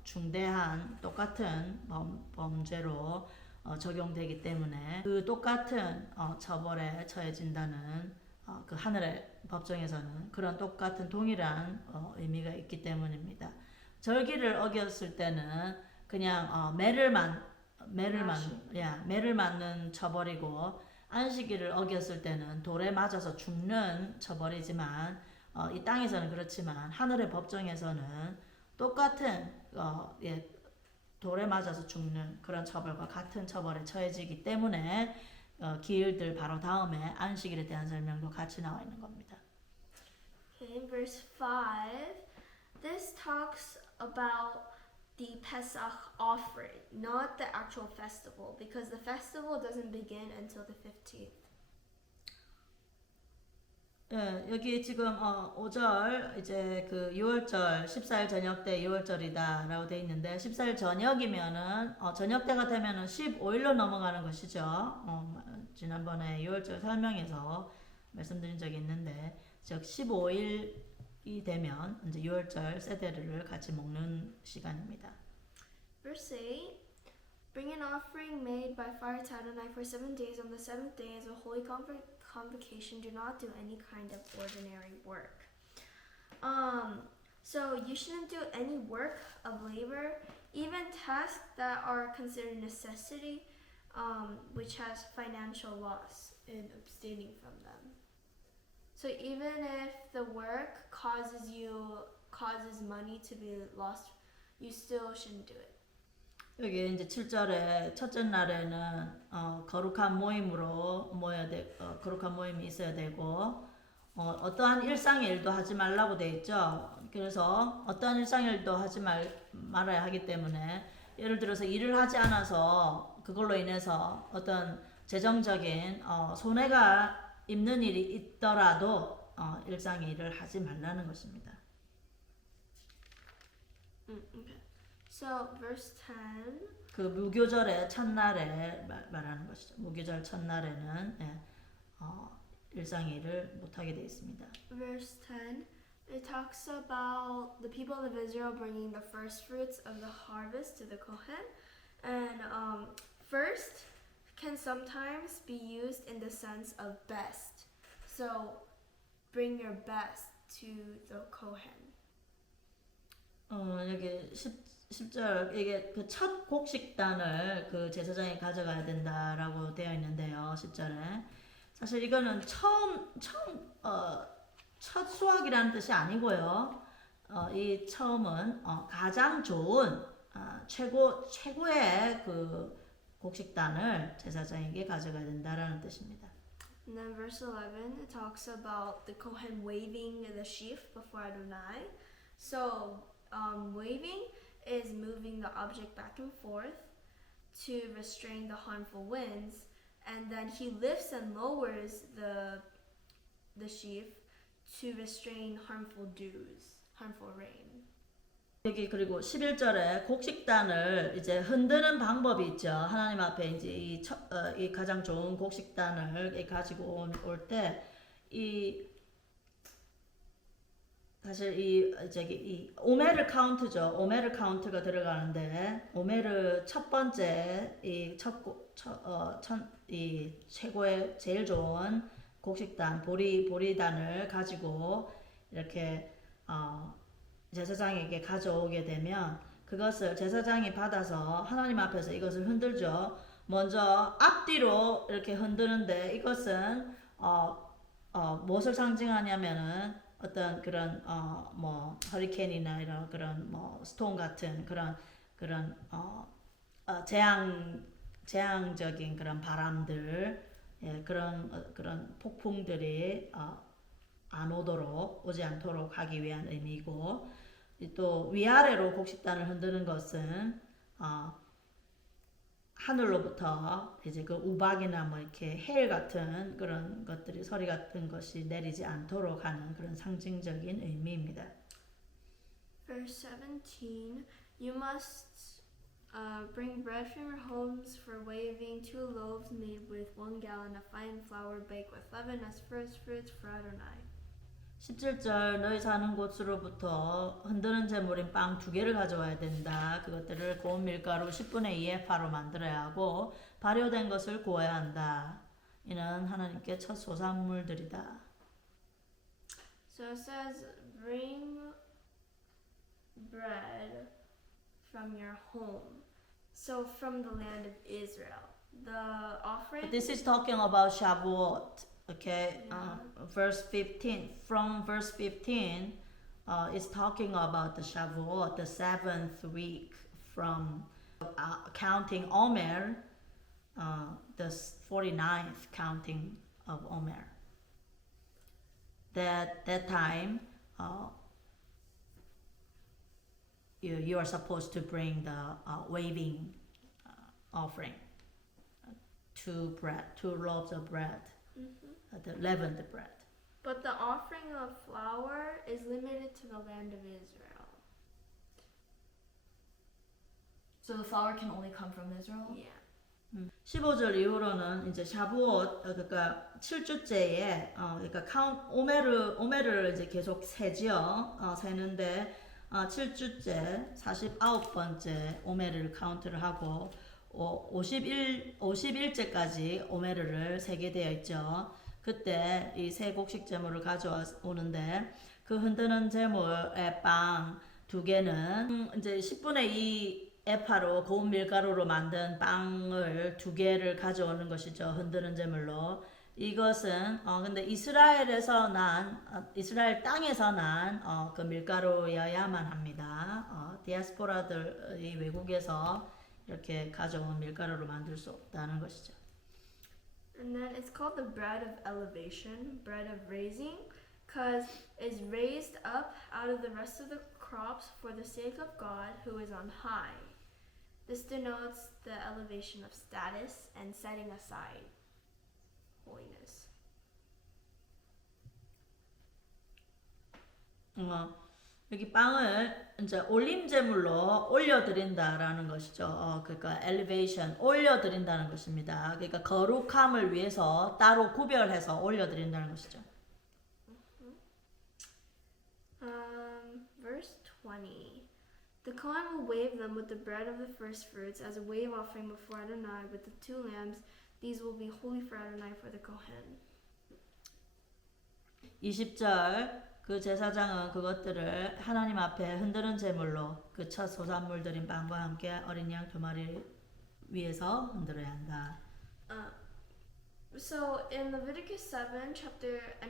중대한 똑같은 범죄로 적용되기 때문에 그 똑같은 처벌에 처해진다는 그 하늘의 법정에서는 그런 똑같은 동일한 의미가 있기 때문입니다. 절기를 어겼을 때는 그냥 매를 맞는 처벌이고 안식일을 어겼을 때는 돌에 맞아서 죽는 처벌이지만 이 땅에서는 그렇지만 하늘의 법정에서는 똑같은 돌에 맞아서 죽는 그런 처벌과 같은 처벌에 처해지기 때문에 기일들 바로 다음에 안식일에 대한 설명도 같이 나와 있는 겁니다. Okay, in verse 5, this talks about the Pesach offering, not the actual festival, because the festival doesn't begin until the 15th. 여기 지금 5절 이제 그 6월절 14일 저녁 때 6월절이다라고 돼 있는데 14일 저녁이면은 저녁 때가 되면은 15일로 넘어가는 것이죠. 지난번에 6월절 설명에서 말씀드린 적이 있는데 즉 15일이 되면 이제 6월절 세대를 같이 먹는 시간입니다. Verse 8, bring an offering made by fire to Adonai for 7 days. On the 7th day is a holy convocation. Do not do any kind of ordinary work. So you shouldn't do any work of labor, even tasks that are considered necessity, which has financial loss in abstaining from them. So even if the work causes money to be lost, you still shouldn't do it. 여기 이제 7절에 첫째 날에는 거룩한 모임으로 거룩한 모임이 있어야 되고 어떠한 일상의 일도 하지 말라고 돼 있죠. 그래서 어떠한 일상의 일도 하지 말아야 하기 때문에 예를 들어서 일을 하지 않아서 그걸로 인해서 어떤 재정적인 손해가 입는 일이 있더라도 일상의 일을 하지 말라는 것입니다. Okay. So verse 10. 그 무교절의 첫날에 말하는 것이죠. 무교절 첫날에는 일상의 일을 못하게 되어 있습니다. Verse 10, it talks about the people of Israel bringing the first fruits of the harvest to the Kohen. And first can sometimes be used in the sense of best. So bring your best to the Kohen. 여기 10절 이게 그 첫 곡식단을 그 제사장이 가져가야 된다라고 되어 있는데요. 10절에 사실 이거는 첫 수확이라는 뜻이 아니고요. 이 처음은 가장 좋은 최고의 그 곡식단을 제사장에게 가져가야 된다라는 뜻입니다. And then verse 11, it talks about the Kohen waving the sheaf before Adonai. So waving is moving the object back and forth to restrain the harmful winds, and then he lifts and lowers the sheaf to restrain harmful dews, harmful rain. 여기 그리고 11절에 곡식단을 이제 흔드는 방법이 있죠. 하나님 앞에 이제 이 가장 좋은 곡식단을 가지고 올 때 사실 이 오메르 카운트죠. 오메르 카운트가 들어가는데 오메르 첫 번째 이 최고의 제일 좋은 곡식단 보리단을 가지고 이렇게 제사장에게 가져오게 되면 그것을 제사장이 받아서 하나님 앞에서 이것을 흔들죠. 먼저 앞뒤로 이렇게 흔드는데 이것은 무엇을 상징하냐면은 어떤 그런 뭐 허리케인이나 이런 그런 뭐 스톰 같은 그런 재앙적인 그런 바람들 그런 폭풍들이 안 오지 않도록 하기 위한 의미고 또 위아래로 곡식단을 흔드는 것은 하늘로부터 이제 그 우박이나 뭐 이렇게 해일 같은 그런 것들이 서리 같은 것이 내리지 않도록 하는 그런 상징적인 의미입니다. Verse 17, you must bring bread from your homes for waving 2 loaves made with 1 gallon of fine flour baked with leaven as first fruits for Adonai. 17절 너희 사는 곳으로부터 흔드는 제물인 빵 2개를 가져와야 된다. 그것들을 고운 밀가루 10분의 2의 파로 만들어야 하고 발효된 것을 구워야 한다. 이는 하나님께 첫 소산물들이다. So it says bring bread from your home. So from the land of Israel. The offering. This is talking about Shavuot. Okay, verse 15. From verse 15, it's talking about the Shavuot, the 7th week from counting Omer, the 49th counting of Omer. That time, you are supposed to bring the waving offering, 2 loaves of bread. The leavened bread. But the offering of flour is limited to the land of Israel. So the flour can only come from Israel? Yeah. 15절 이후로는 이제 샤부옷 그러니까 7주째에 그러니까 오메르를 이제 계속 세지요. 세는데 7주째 49번째 오메르를 카운트를 하고 51일째까지 오메르를 세게 되어 있죠. 그때 이 새 곡식 제물을 가져오는데 그 흔드는 제물의 빵 2개는 이제 10분의 2 에파로 고운 밀가루로 만든 빵을 2개를 가져오는 것이죠. 흔드는 제물로. 이것은 근데 이스라엘 땅에서 난 그 밀가루여야만 합니다. 디아스포라들이 외국에서 이렇게 가져온 밀가루로 만들 수 없다는 것이죠. And then it's called the bread of elevation, bread of raising, because it's raised up out of the rest of the crops for the sake of God who is on high. This denotes the elevation of status and setting aside holiness. 여기 빵을 이제 올림제물로 올려드린다라는 것이죠. 그러니까 elevation, 올려드린다는 것입니다. 그러니까 거룩함을 위해서 따로 구별해서 올려드린다는 것이죠. Verse 20. The Kohen will wave them with the bread of the first fruits as a wave offering before Adonai with the 2 lambs. These will be holy for Adonai for the Kohen. 20절 그 제사장은 그것들을 하나님 앞에 흔드는 제물로 그 첫 소산물들인 빵과 함께 어린 양 2마리 위에서 흔들어야 한다. So in Leviticus 7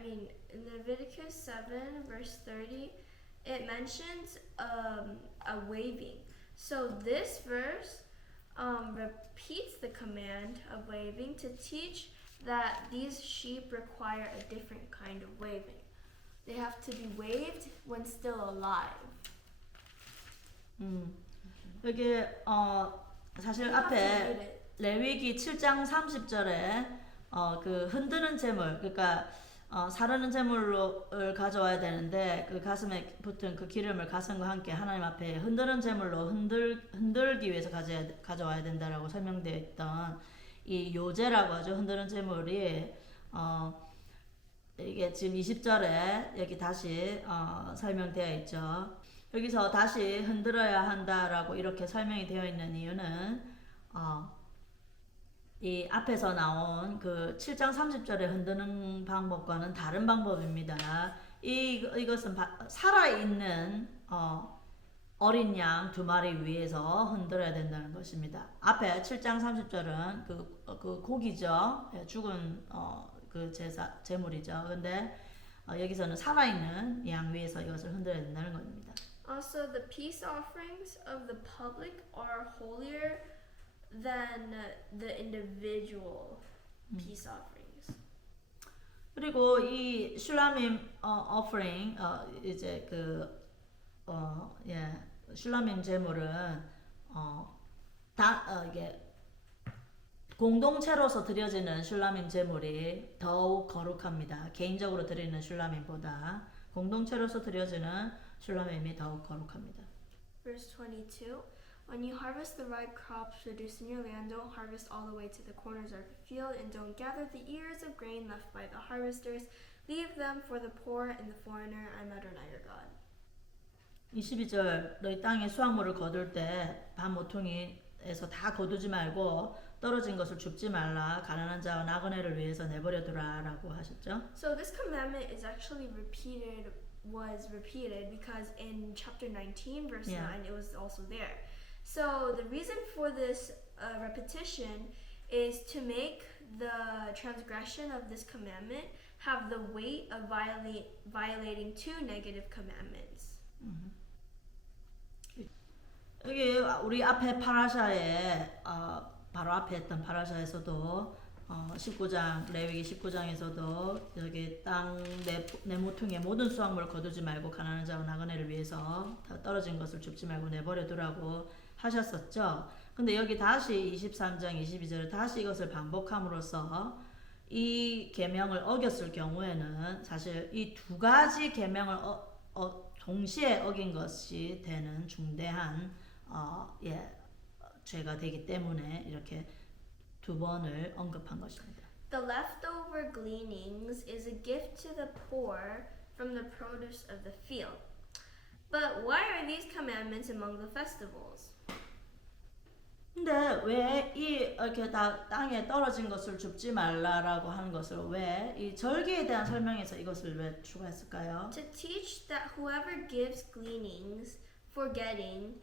in Leviticus 7 verse 30, it mentions a waving. So this verse repeats the command of waving to teach that these sheep require a different kind of waving. They have to be waved when still alive. 여기 사실 You have to 앞에 read it. 레위기 7장 30절에 그 흔드는 제물, 그러니까 사르는 제물을 가져와야 되는데 그 가슴에 붙은 그 기름을 가슴과 함께 하나님 앞에 흔드는 제물로 흔들기 위해서 가져와야 된다라고 설명되어 있던 이 요제라고 하죠. 흔드는 제물이 이게 지금 20절에 여기 다시 설명되어 있죠. 여기서 다시 흔들어야 한다라고 이렇게 설명이 되어 있는 이유는 이 앞에서 나온 그 7장 30절에 흔드는 방법과는 다른 방법입니다. 이것은 살아있는 어린 양 2마리 위에서 흔들어야 된다는 것입니다. 앞에 7장 30절은 그 고기죠. 죽은 그 제물이죠. 근데 여기서는 살아있는 양 위에서 이것을 흔들어야 된다는 겁니다. Also, the peace offerings of the public are holier than the individual peace offerings. 그리고 이 슐라밈 offering 이제 슐라밈 제물은 이게 공동체로서 드려지는 슐라밈 제물이 더욱 거룩합니다. 개인적으로 드리는 슐라밈보다 공동체로서 드려지는 슐라밈이 더욱 거룩합니다. Verse 22. When you harvest the ripe crops produced in your land, don't harvest all the way to the corners of the field, and don't gather the ears of grain left by the harvesters. Leave them for the poor and the foreigner. I'm Adonai your God. 22절 너희 땅에 수확물을 거둘 때 반 모퉁이에서 다 거두지 말고 떨어진 것을 줍지 말라. 가난한 자와 나그네를 위해서 내버려 두라라고 하셨죠. So this commandment is actually was repeated because in chapter 19 verse 9 it was also there. So the reason for this repetition is to make the transgression of this commandment have the weight of violating 2 negative commandments. 여기 우리 앞에 파라샤에 바로 앞에 했던 파라샤에서도 19장 레위기 19장에서도 여기 땅 내 모퉁이에 모든 수확물을 거두지 말고 가난한 자와 나그네를 위해서 다 떨어진 것을 줍지 말고 내버려 두라고 하셨었죠. 근데 여기 다시 23장 22절에 다시 이것을 반복함으로써 이 계명을 어겼을 경우에는 사실 이 2가지 계명을 동시에 어긴 것이 되는 중대한 죄가 되기 때문에 이렇게 2번을 언급한 것입니다. The leftover gleanings is a gift to the poor from the produce of the field. But why are these commandments among the festivals? 근데 왜 이렇게 땅에 떨어진 것을 줍지 말라라고 하는 것을 왜 이 절기에 대한 설명에서 이것을 왜 추가했을까요? To teach that whoever gives gleanings, forgetting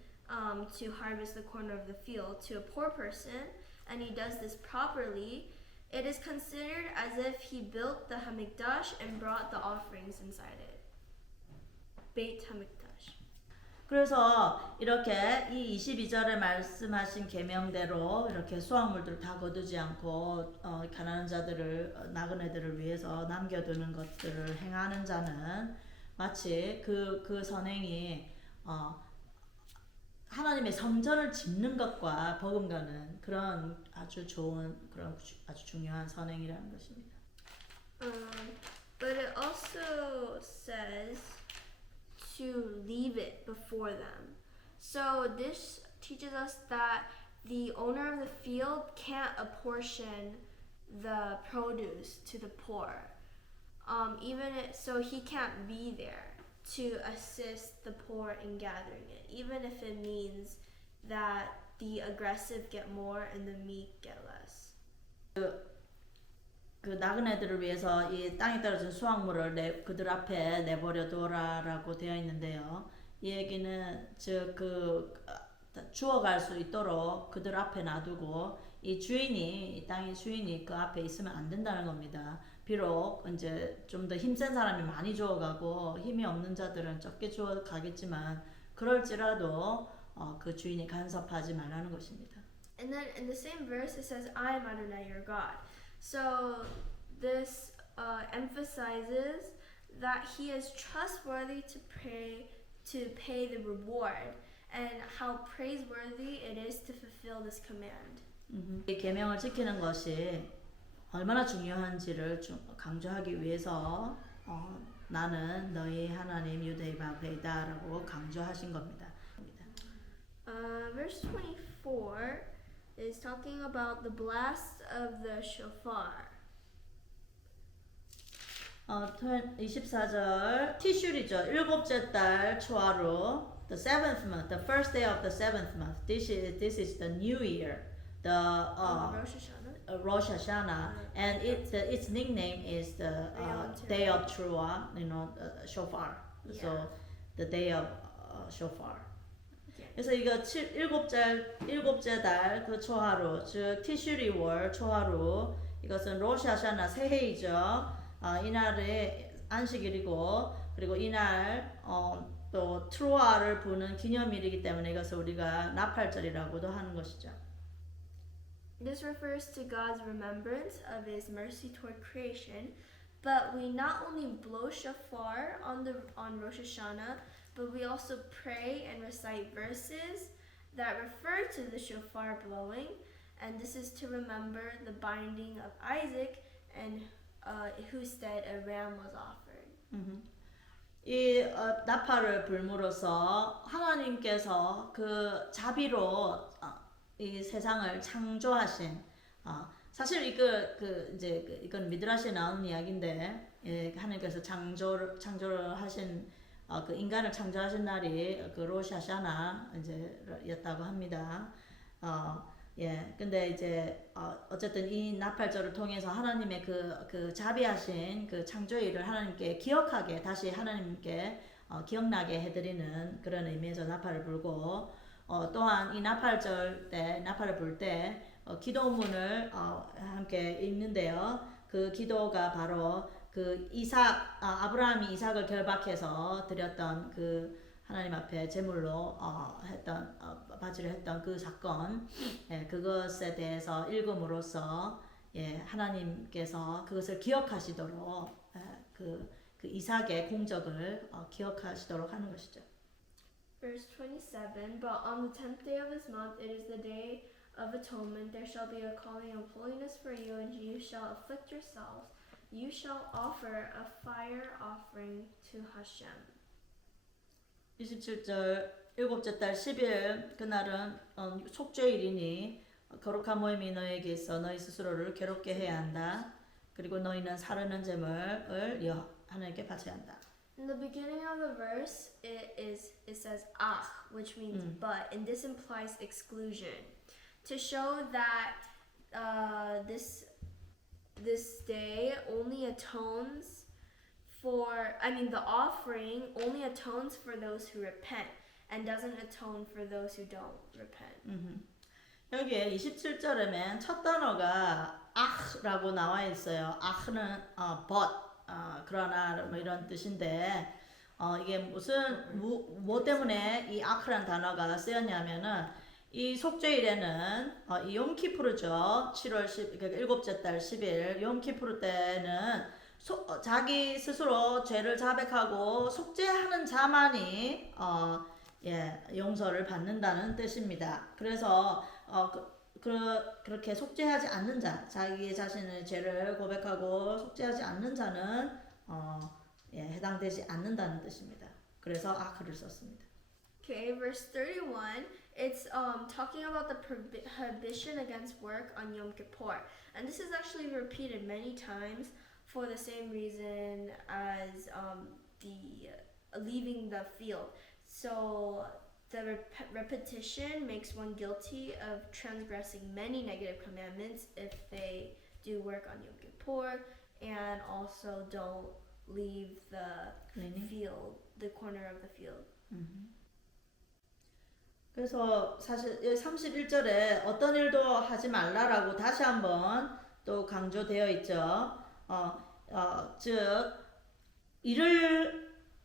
to harvest the corner of the field to a poor person, and he does this properly, it is considered as if he built the Hamikdash and brought the offerings inside it. Beit Hamikdash. 그래서 이렇게 이 22절에 말씀하신 계명대로 이렇게 수확물들을 다 거두지 않고 가난한 자들을 나그네들을 위해서 남겨두는 것들을 행하는 자는 마치 그 선행이 하나님의 성전을 짓는 것과 버금가는 그런 아주 좋은 그런 아주 중요한 선행이라는 것입니다. But it also says to leave it before them. So this teaches us that the owner of the field can't apportion the produce to the poor. So he can't be there to assist the poor in gathering it, even if it means that the aggressive get more and the meek get less. 그 나그네들을 위해서 이 땅에 떨어진 수확물을 그들 앞에 내버려 두어라라고 되어 있는데요. 이 얘기는 즉 주워갈 수 있도록 그들 앞에 놔두고 이 땅의 주인이 그 앞에 있으면 안 된다는 겁니다. 비록 이제 좀 더 힘센 사람이 많이 주워가고 힘이 없는 자들은 적게 주워가겠지만 그럴지라도 그 주인이 간섭하지 말라는 것입니다. And then in the same verse it says, I am Adonai your God. So this emphasizes that he is trustworthy to pay the reward and how praiseworthy it is to fulfill this command. 이 계명을 지키는 것이 얼마나 중요한지를 강조하기 위해서 나는 너희 하나님 유대의 바베이다라고 강조하신 겁니다. Verse 24 is talking about the blast of the shofar. 24절 티슈리죠. 일곱째 달 초하루, the seventh month, the first day of the seventh month. This is the new year, the Rosh Hashanah. Rosh Hashanah, and its nickname is the day of Teruah, shofar. So the day of shofar. 그래서 이거 일곱째 달 그 초하루, 즉 티슈리월 초하루, 이것은 로샤샤나 새해이죠. 이날의 안식일이고, 그리고 이날 또 트루아를 부는 기념일이기 때문에 이것을 우리가 나팔절이라고도 하는 것이죠. This refers to God's remembrance of His mercy toward creation, but we not only blow shofar on Rosh Hashanah, but we also pray and recite verses that refer to the shofar blowing, and this is to remember the binding of Isaac and whose stead a ram was offered. 이 나팔을 불므로써 하나님께서 그 자비로 이 세상을 창조하신 사실 이건 미드라시에 나오는 이야기인데 하나님께서 창조를 하신 그 인간을 창조하신 날이 그 로샤샤나 였다고 합니다. 근데 이제 어쨌든 이 나팔절을 통해서 하나님의 그 자비하신 그 창조의 일을 하나님께 기억하게 다시 하나님께 기억나게 해드리는 그런 의미에서 나팔을 불고 또한 이 나팔절 때 나팔을 불 때 기도문을 함께 읽는데요. 그 기도가 바로 그 아브라함이 이삭을 결박해서 드렸던 그 하나님 앞에 제물로 바치려 했던 그 사건, 그것에 대해서 읽음으로써 하나님께서 그것을 기억하시도록 그 이삭의 공적을 기억하시도록 하는 것이죠. Verse 27, But on the 10th day of this month, it is the day of atonement. There shall be a calling of holiness for you, and you shall afflict yourselves. You shall offer a fire offering to Hashem. 27절 일곱째 달 10일 그날은 속죄일이니 거룩한 모임이 너에게 있어 너희 스스로를 괴롭게 해야 한다. 그리고 너희는 사르는 제물을 하나님께 바쳐야 한다. In the beginning of the verse, it says ach, which means but, and this implies exclusion, to show that this day only atones the offering only atones for those who repent and doesn't atone for those who don't repent. 여기에 27절에는 첫 단어가 ach라고 나와 있어요. ach는 but 그러나 뭐 이런 뜻인데 이게 뭐 때문에 이 아크라는 단어가 쓰였냐면은 이 속죄일에는 이 욤키푸르죠. 7월 10, 그러니까 일곱째 달 10일 욤키푸르 때는 자기 스스로 죄를 자백하고 속죄하는 자만이 용서를 받는다는 뜻입니다. 그래서 그렇게 속죄하지 않는 자, 자기 자신의 죄를 고백하고 속죄하지 않는 자는 해당되지 않는다는 뜻입니다. 그래서 아크를 썼습니다. Okay, verse 31, it's talking about the prohibition against work on Yom Kippur. And this is actually repeated many times for the same reason as the leaving the field. So the repetition makes one guilty of transgressing many negative commandments if they do work on Yom Kippur and also don't leave the Cleaning. field, the corner of the field. 그래서 사실 31절에 어떤 일도 하지 말라라고 다시 한번 또 강조되어 있죠. 즉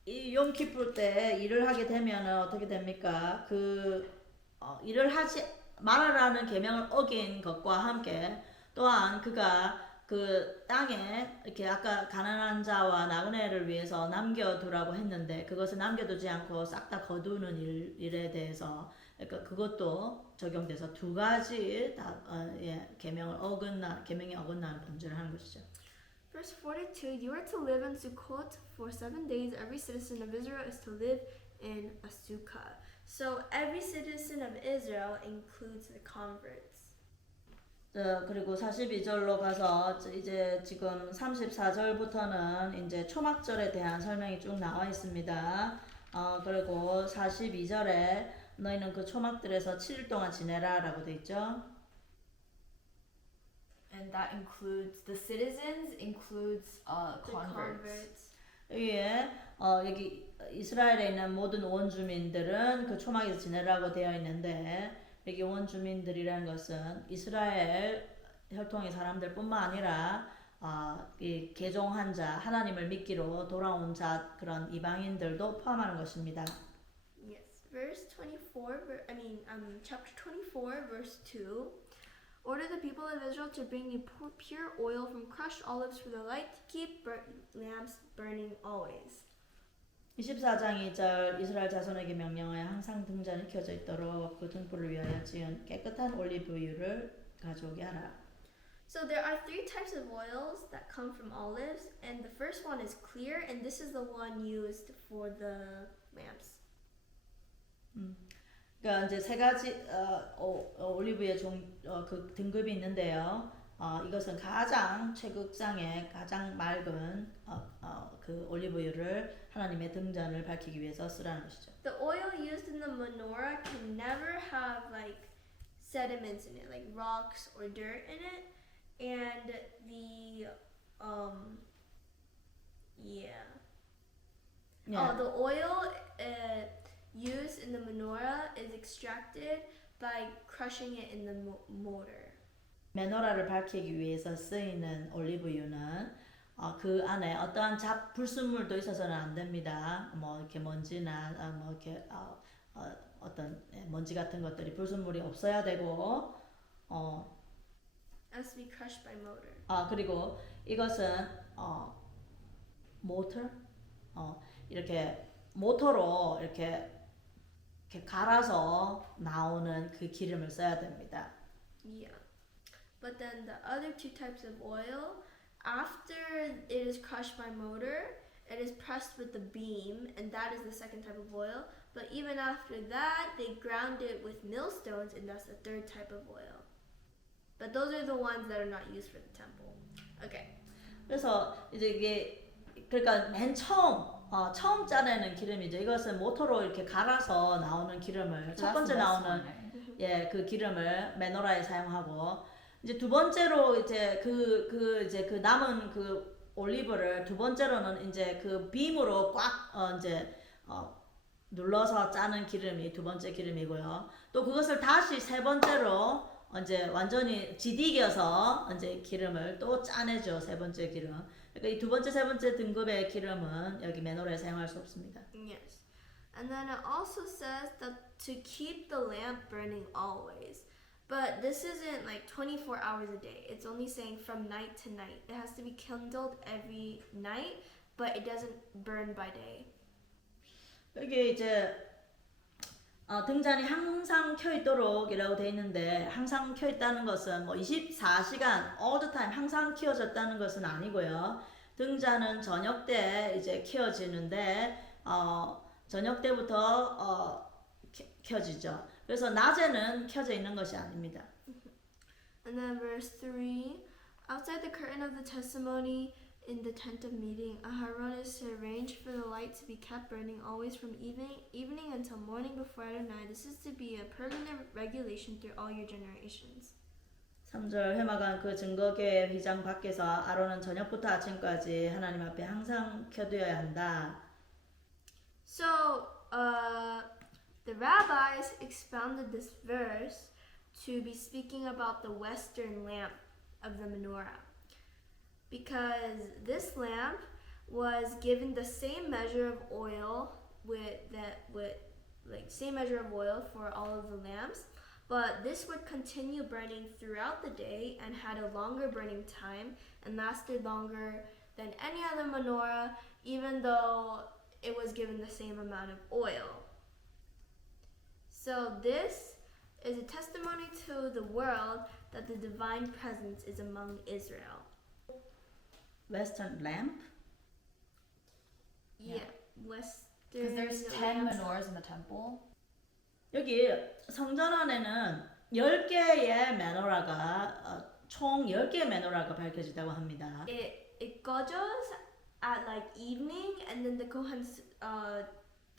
이 욤키푸르 때 일을 하게 되면 어떻게 됩니까? 일을 하지 말아라는 계명을 어긴 것과 함께 또한 그가 그 땅에 이렇게 아까 가난한 자와 나그네를 위해서 남겨두라고 했는데 그것을 남겨두지 않고 싹 다 거두는 일에 대해서 그러니까 그것도 적용돼서 두 가지 계명이 어긋나는 범죄를 하는 것이죠. Verse 42, you are to live in Sukkot for 7 days. Every citizen of Israel is to live in a sukkah. So every citizen of Israel includes the converts. 그리고 42절로 가서 이제 지금 34절부터는 이제 초막절에 대한 설명이 쭉 나와 있습니다. 그리고 42절에 너희는 그 초막들에서 7일 동안 지내라라고 돼 있죠. And that includes the citizens, includes The converts. 여기에 여기 이스라엘에 있는 모든 원주민들은 그 초막에서 지내라고 되어 있는데 여기 원주민들이라는 것은 이스라엘 혈통의 사람들뿐만 아니라 이 개종한 자, 하나님을 믿기로 돌아온 자 그런 이방인들도 포함하는 것입니다. Yes. Verse 24, chapter 24, verse 2. Order the people of Israel to bring you pure oil from crushed olives for the light, to keep lamps burning always. 24장 2절 이스라엘 자손에게 명령하여 항상 등잔이 켜져 있도록 그 등불을 위하여 지은 깨끗한 올리브유를 가져오게 하라. So there are 3 types of oils that come from olives, and the first one is clear, and this is the one used for the lamps. 그러니까 이제 세 가지 올리브유의 그 등급이 있는데요. 이것은 가장 최극상의 가장 맑은 그 올리브유를 하나님의 등잔을 밝히기 위해서 쓰라는 것이죠. The oil used in the menorah can never have like sediments in it, like rocks or dirt in it, and the the oil used in the menorah is extracted by crushing it in the mortar. 메노라를 밝히기 위해서 쓰이는 올리브유는 그 안에 어떠한 불순물도 있어서는 안 됩니다. 뭐 이렇게 먼지나 뭐 이렇게 어떤 먼지 같은 것들이 불순물이 없어야 되고 Has to be crushed by mortar. 그리고 이것은 모터 이렇게 모터로 이렇게 갈아서 나오는 그 기름을 써야 됩니다. Yeah. But then the other 2 types of oil, after it is crushed by mortar, it is pressed with the beam, and that is the second type of oil. But even after that, they ground it with millstones, and that's the 3rd type of oil. But those are the ones that are not used for the temple. Okay. 그래서 이제 이게 그러니까 맨 처음 짜내는 기름이죠. 이것은 모터로 이렇게 갈아서 나오는 기름을 첫 번째 나오는 그 기름을 메노라에 사용하고 이제 두 번째로 이제 그 남은 그 올리브를 두 번째로는 이제 그 빔으로 꽉 눌러서 짜는 기름이 두 번째 기름이고요. 또 그것을 다시 세 번째로 이제 완전히 지디겨서 이제 기름을 또 짜내죠. 세 번째 기름. 그러니까 이 두 번째, 세 번째 등급의 기름은 여기 메노라에 사용할 수 없습니다. Yes. And then it also says that to keep the lamp burning always. But this isn't like 24 hours a day. It's only saying from night to night. It has to be kindled every night, but it doesn't burn by day. 여기 이제 등잔이 항상 켜 있도록이라고 돼 있는데 항상 켜 있다는 것은 뭐 24시간 all the time 항상 켜졌다는 것은 아니고요. 등잔은 저녁 때 이제 켜지는데 저녁 때부터 켜지죠. 그래서 낮에는 켜져 있는 것이 아닙니다. And then verse 3, outside the curtain of the testimony in the tent of meeting, Aharon is to arrange for the light to be kept burning always from evening until morning before Adonai. This is to be a permanent regulation through all your generations. 3절 회막안 그 증거궤의 휘장 밖에서 아론은 저녁부터 아침까지 하나님 앞에 항상 켜두어야 한다. So, the rabbis expounded this verse to be speaking about the western lamp of the menorah. Because this lamp was given the same measure of oil same measure of oil for all of the lamps, but this would continue burning throughout the day and had a longer burning time and lasted longer than any other menorah, even though it was given the same amount of oil. So this is a testimony to the world that the divine presence is among Israel. Western lamp? Yeah, western. Because there's 10 lamps. menorahs in the temple. 여기 성전 안에는 10개의 메노라가 총 10개의 메노라가 밝혀지다고 합니다. It goes at like evening, and then the Kohens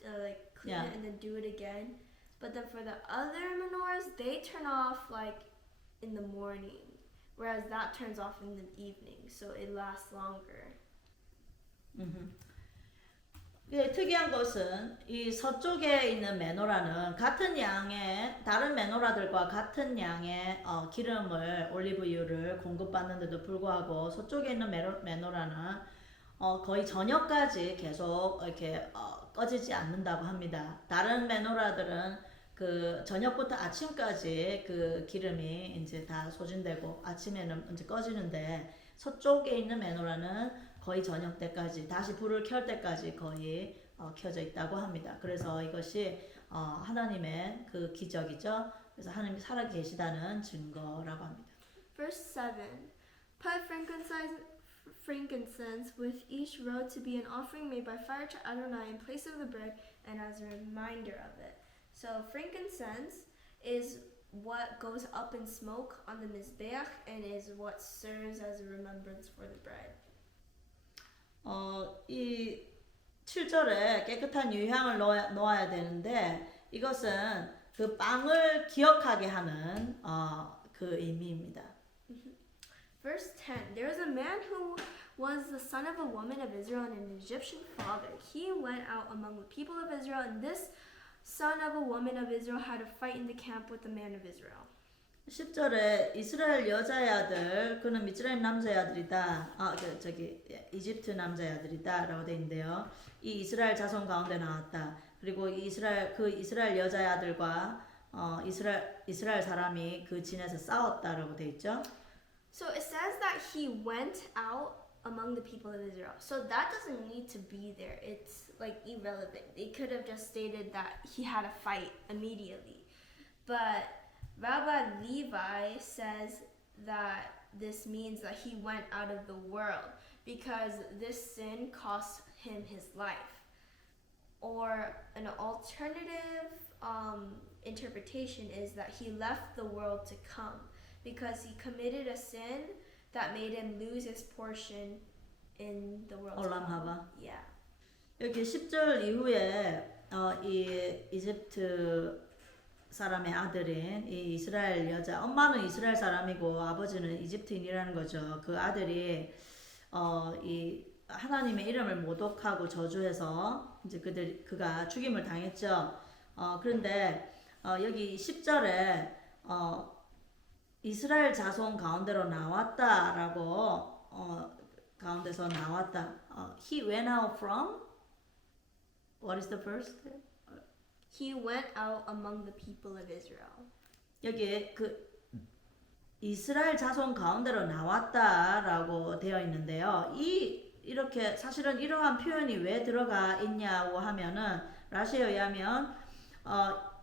like clean Yeah. it and then do it again. But then for the other menorahs, they turn off like in the morning, whereas that turns off in the evening, so it lasts longer. 특이한 것은 이 서쪽에 있는 메노라는 같은 양의 다른 메노라들과 같은 양의 기름을 올리브유를 공급받는데도 불구하고 서쪽에 있는 메노라는 거의 저녁까지 계속 이렇게 꺼지지 않는다고 합니다. 다른 메노라들은 그 저녁부터 아침까지 그 기름이 이제 다 소진되고 아침에는 이제 꺼지는데 서쪽에 있는 메노라는 거의 저녁 때까지 다시 불을 켤 때까지 거의 켜져 있다고 합니다. 그래서 이것이 하나님의 그 기적이죠. 그래서 하나님이 살아 계시다는 증거라고 합니다. Verse 7. Put frankincense with each row to be an offering made by fire to Adonai in place of the bread and as a reminder of it. So frankincense is what goes up in smoke on the Mizbeach and is what serves as a remembrance for the bread. 이 7절에 깨끗한 유향을 놓아야 되는데 이것은 그 빵을 기억하게 하는 그 의미입니다. Verse 10. There was a man who was the son of a woman of Israel and an Egyptian father. He went out among the people of Israel, and this son of a woman of Israel had a fight in the camp with the man of Israel. 10절에 이스라엘 여자의 아들 그는 미즈라임 남자의 아들이다. 이집트 남자의 아들이다라고 돼 있는데요. 이 이스라엘 자손 가운데 나왔다. 그리고 이스라엘 여자의 아들과 이스라엘 사람이 그 진에서 싸웠다라고 돼 있죠. So it says that he went out among the people of Israel. So that doesn't need to be there. It's like irrelevant. They could have just stated that he had a fight immediately. But Rabbi Levi says that this means that he went out of the world because this sin cost him his life. Or an alternative interpretation is that he left the world to come because he committed a sin that made him lose his portion in the world to 올람 come. 하바. Yeah. 여기 10절 이후에 이 이집트 사람의 아들인 이 이스라엘 여자, 엄마는 이스라엘 사람이고 아버지는 이집트인이라는 거죠. 그 아들이 이 하나님의 이름을 모독하고 저주해서 이제 그가 죽임을 당했죠. 그런데 여기 10절에 이스라엘 자손 가운데로 나왔다라고 가운데서 나왔다. He went out from. What is the first? He went out among the people of Israel. 여기에 그 이스라엘 자손 가운데로 나왔다라고 되어 있는데요. 이렇게 사실은 이러한 표현이 왜 들어가 있냐고 하면은 라시에 의하면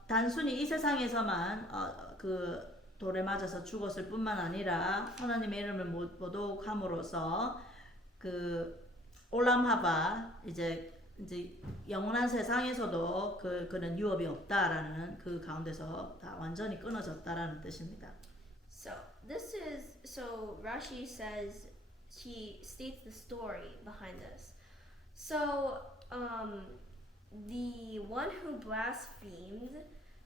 단순히 이 세상에서만 그 돌에 맞아서 죽었을 뿐만 아니라 하나님의 이름을 모독함으로써 그 올람하바 이제 영원한 세상에서도 그는 유업이 없다라는 그 가운데서 다 완전히 끊어졌다라는 뜻입니다. So Rashi says, he states the story behind this. So the one who blasphemed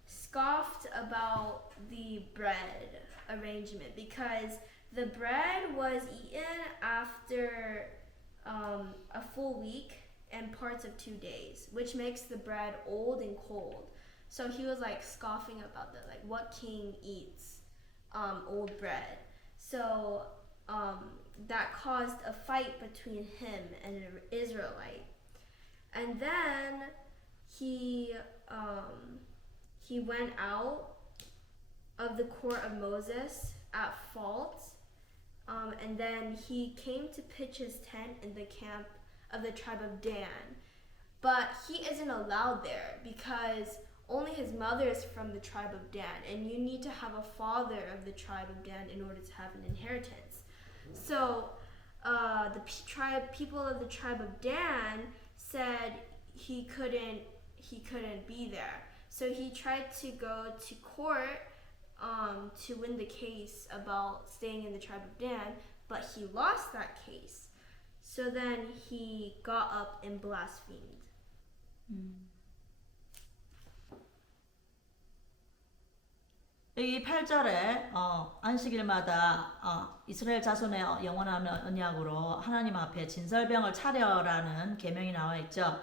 scoffed about the bread arrangement because the bread was eaten after a full week and parts of 2 days, which makes the bread old and cold. So he was like scoffing about that, like what king eats old bread. So that caused a fight between him and an Israelite. And then he went out of the court of Moses at fault, and then he came to pitch his tent in the camp of the tribe of Dan. But he isn't allowed there because only his mother is from the tribe of Dan, and you need to have a father of the tribe of Dan in order to have an inheritance. So the people of the tribe of Dan said he couldn't be there. So he tried to go to court to win the case about staying in the tribe of Dan, but he lost that case. So then he got up and blasphemed. 이 8절에 안식일마다 이스라엘 자손의 영원한 언약으로 하나님 앞에 진설병을 차려라는 계명이 나와 있죠.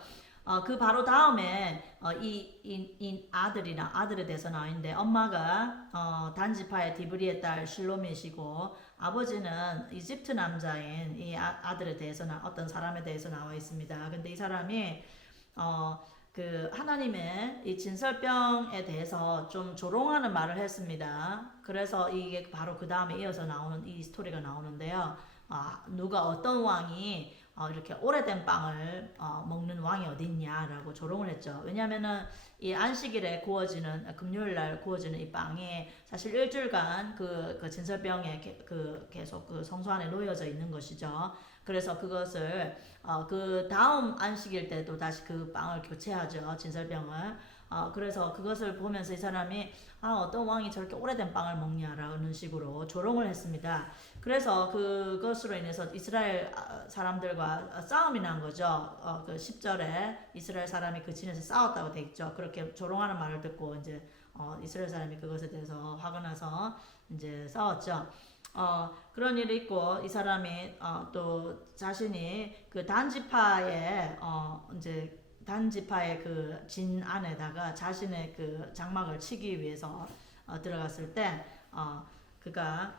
그 바로 다음에 이 아들에 대해서 나와 있는데 엄마가 단지파의 디브리의 딸 실로밋이고 아버지는 이집트 남자인 이 아들에 대해서 어떤 사람에 대해서 나와 있습니다. 근데 이 사람이 그 하나님의 이 진설병에 대해서 좀 조롱하는 말을 했습니다. 그래서 이게 바로 그 다음에 이어서 나오는 이 스토리가 나오는데요. 누가 어떤 왕이 이렇게 오래된 빵을 먹는 왕이 어딨냐라고 조롱을 했죠. 왜냐면은 이 안식일에 구워지는 금요일날 구워지는 이 빵이 사실 일주일간 그 진설병에 계속 그 성소 안에 놓여져 있는 것이죠. 그래서 그것을 그 다음 안식일 때도 다시 그 빵을 교체하죠. 진설병을. 그래서 그것을 보면서 이 사람이 어떤 왕이 저렇게 오래된 빵을 먹냐라는 식으로 조롱을 했습니다. 그래서 그것으로 인해서 이스라엘 사람들과 싸움이 난 거죠. 그 10절에 이스라엘 사람이 그 진에서 싸웠다고 돼 있죠. 그렇게 조롱하는 말을 듣고 이제 이스라엘 사람이 그것에 대해서 화가 나서 이제 싸웠죠. 그런 일이 있고 이 사람이 또 자신이 그 단지파의 이제 단지파의 그 진 안에다가 자신의 그 장막을 치기 위해서 들어갔을 때 그가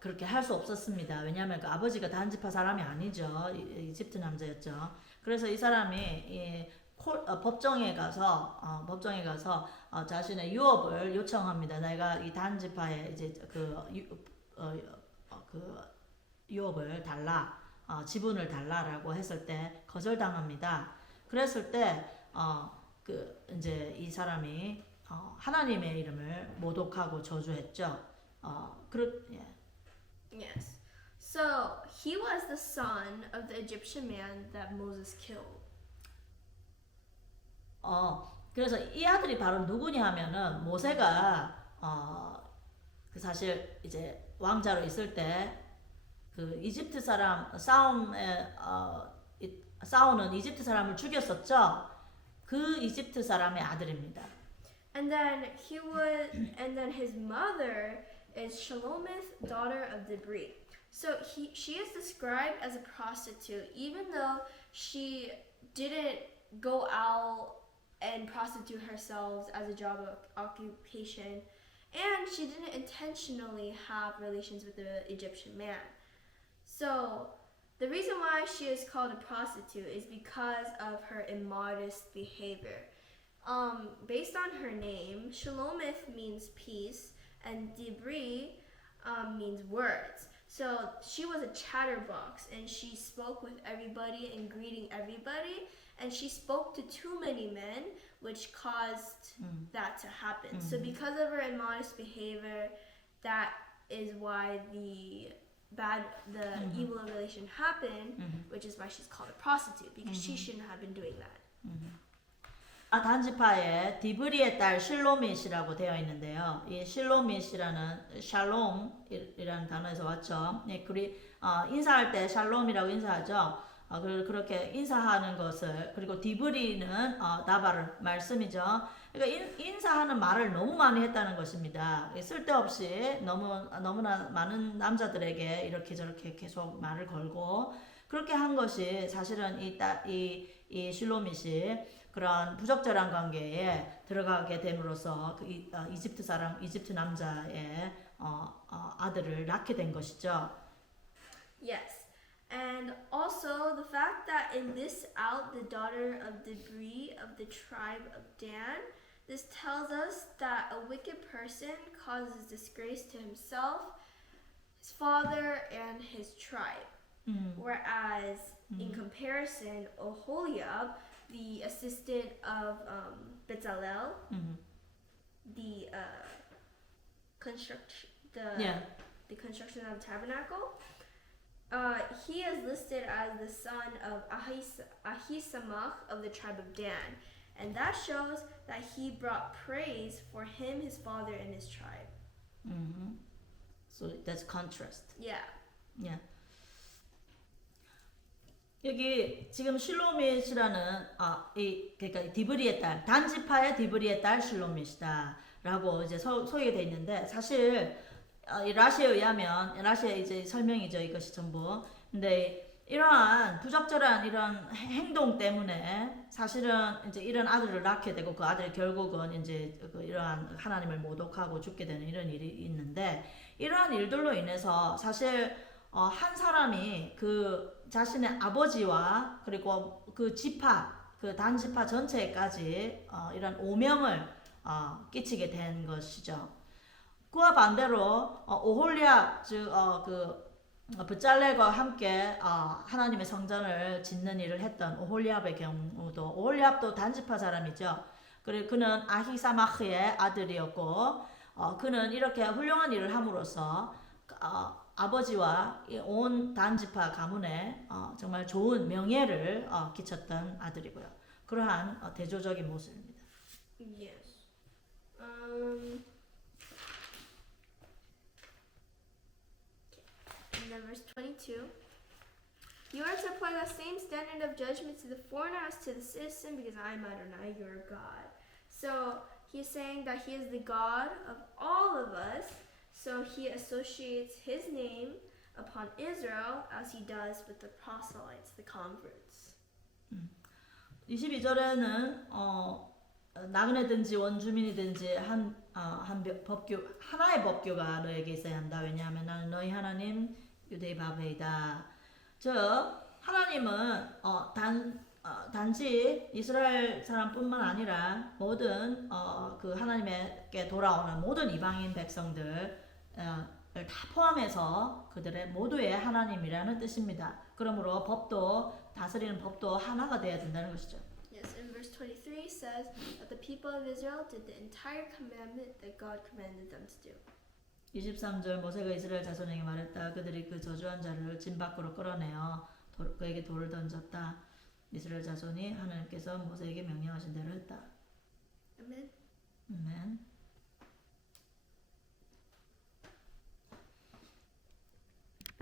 그렇게 할 수 없었습니다. 왜냐하면 그 아버지가 단지파 사람이 아니죠. 이집트 남자였죠. 그래서 이 사람이 법정에 가서 자신의 유업을 요청합니다. 내가 이 단지파에 이제 그 유업을 달라, 지분을 달라라고 했을 때 거절당합니다. 그랬을 때 이제 이 사람이 하나님의 이름을 모독하고 저주했죠. Yes. So he was the son of the Egyptian man that Moses killed. 그래서 이 아들이 바로 누구냐 하면은 모세가 그 사실 이제 왕자로 있을 때 그 이집트 사람 싸우는 이집트 사람을 죽였었죠. 그 이집트 사람의 아들입니다. And then his mother is Shalomith, daughter of Dibri. So she is described as a prostitute, even though she didn't go out and prostitute herself as a job occupation, and she didn't intentionally have relations with the Egyptian man. So the reason why she is called a prostitute is because of her immodest behavior. Based on her name, Shalomith means peace, and Dibri means words. So she was a chatterbox, and she spoke with everybody and greeting everybody, and she spoke to too many men, which caused that to happen. So because of her immodest behavior, that is why the evil relation happened, which is why she's called a prostitute, because she shouldn't have been doing that. 단지파에 디브리의 딸 실로밋이라고 되어 있는데요. 이 실로밋이라는 샬롬이라는 단어에서 왔죠. 예, 인사할 때 샬롬이라고 인사하죠. 그렇게 인사하는 것을, 그리고 디브리는 다바르 말씀이죠. 그러니까 인사하는 말을 너무 많이 했다는 것입니다. 쓸데없이 너무나 많은 남자들에게 이렇게 저렇게 계속 말을 걸고 그렇게 한 것이 사실은 이 실로밋이 그런 부적절한 관계에 들어가게 됨으로써 이집트 남자의 아들을 낳게 된 것이죠. Yes. And also the fact that it lists out the daughter of Debris of the tribe of Dan, this tells us that a wicked person causes disgrace to himself, his father, and his tribe. Whereas in comparison, Oholiab, the assistant of Bezalel, the construction of the tabernacle, he is listed as the son of Ahisamach of the tribe of Dan, and that shows that he brought praise for him, his father, and his tribe. So that's contrast. Yeah. Yeah. 여기 지금 실로밋이라는 그러니까 디브리의 딸, 단지파의 디브리의 딸 실로밋이다라고 이제 소개되어 있는데 사실 이 라시에 의하면 라시의 이제 설명이죠. 이것이 전부. 근데 이러한 부적절한 이런 행동 때문에 사실은 이제 이런 아들을 낳게 되고 그 아들이 결국은 이제 이러한 하나님을 모독하고 죽게 되는 이런 일이 있는데 이러한 일들로 인해서 사실 한 사람이 그 자신의 아버지와 그리고 그 지파, 그 단지파 전체까지 이런 오명을 끼치게 된 것이죠. 그와 반대로 오홀리압 즉 브잘렐과 함께 하나님의 성전을 짓는 일을 했던 오홀리압의 경우도 오홀리압도 단지파 사람이죠. 그리고 그는 아히사마흐의 아들이었고 그는 이렇게 훌륭한 일을 함으로써 아버지와 온 단지파 가문에 정말 좋은 명예를 끼쳤던 아들이고요. 그러한 대조적인 모습입니다. Yes. And then verse 22. You are to apply that same standard of judgment to the foreigner as to the citizen, because I am Adonai, your God. So he's saying that he is the God of all of us. So he associates his name upon Israel as he does with the proselytes, the converts. 22절에는 나그네든지 원주민이든지 하나의 법규가 너에게 있어야 한다. 왜냐하면 나는 너희 하나님 유대의 바베이다. 즉 하나님은 단지 이스라엘 사람뿐만 아니라 모든 그 하나님께 돌아오는 모든 이방인 백성들 다 포함해서 그들의 모두의 하나님이라는 뜻입니다. 그러므로 다스리는 법도 하나가 되어야 된다는 것이죠. Yes, and verse 23 says that the people of Israel did the entire commandment that God commanded them to do. 23절 모세가 이스라엘 자손에게 말했다. 그들이 그 저주한 자를 진 밖으로 끌어내어 그에게 돌을 던졌다. 이스라엘 자손이 하나님께서 모세에게 명령하신 대로 했다. Amen. 아멘.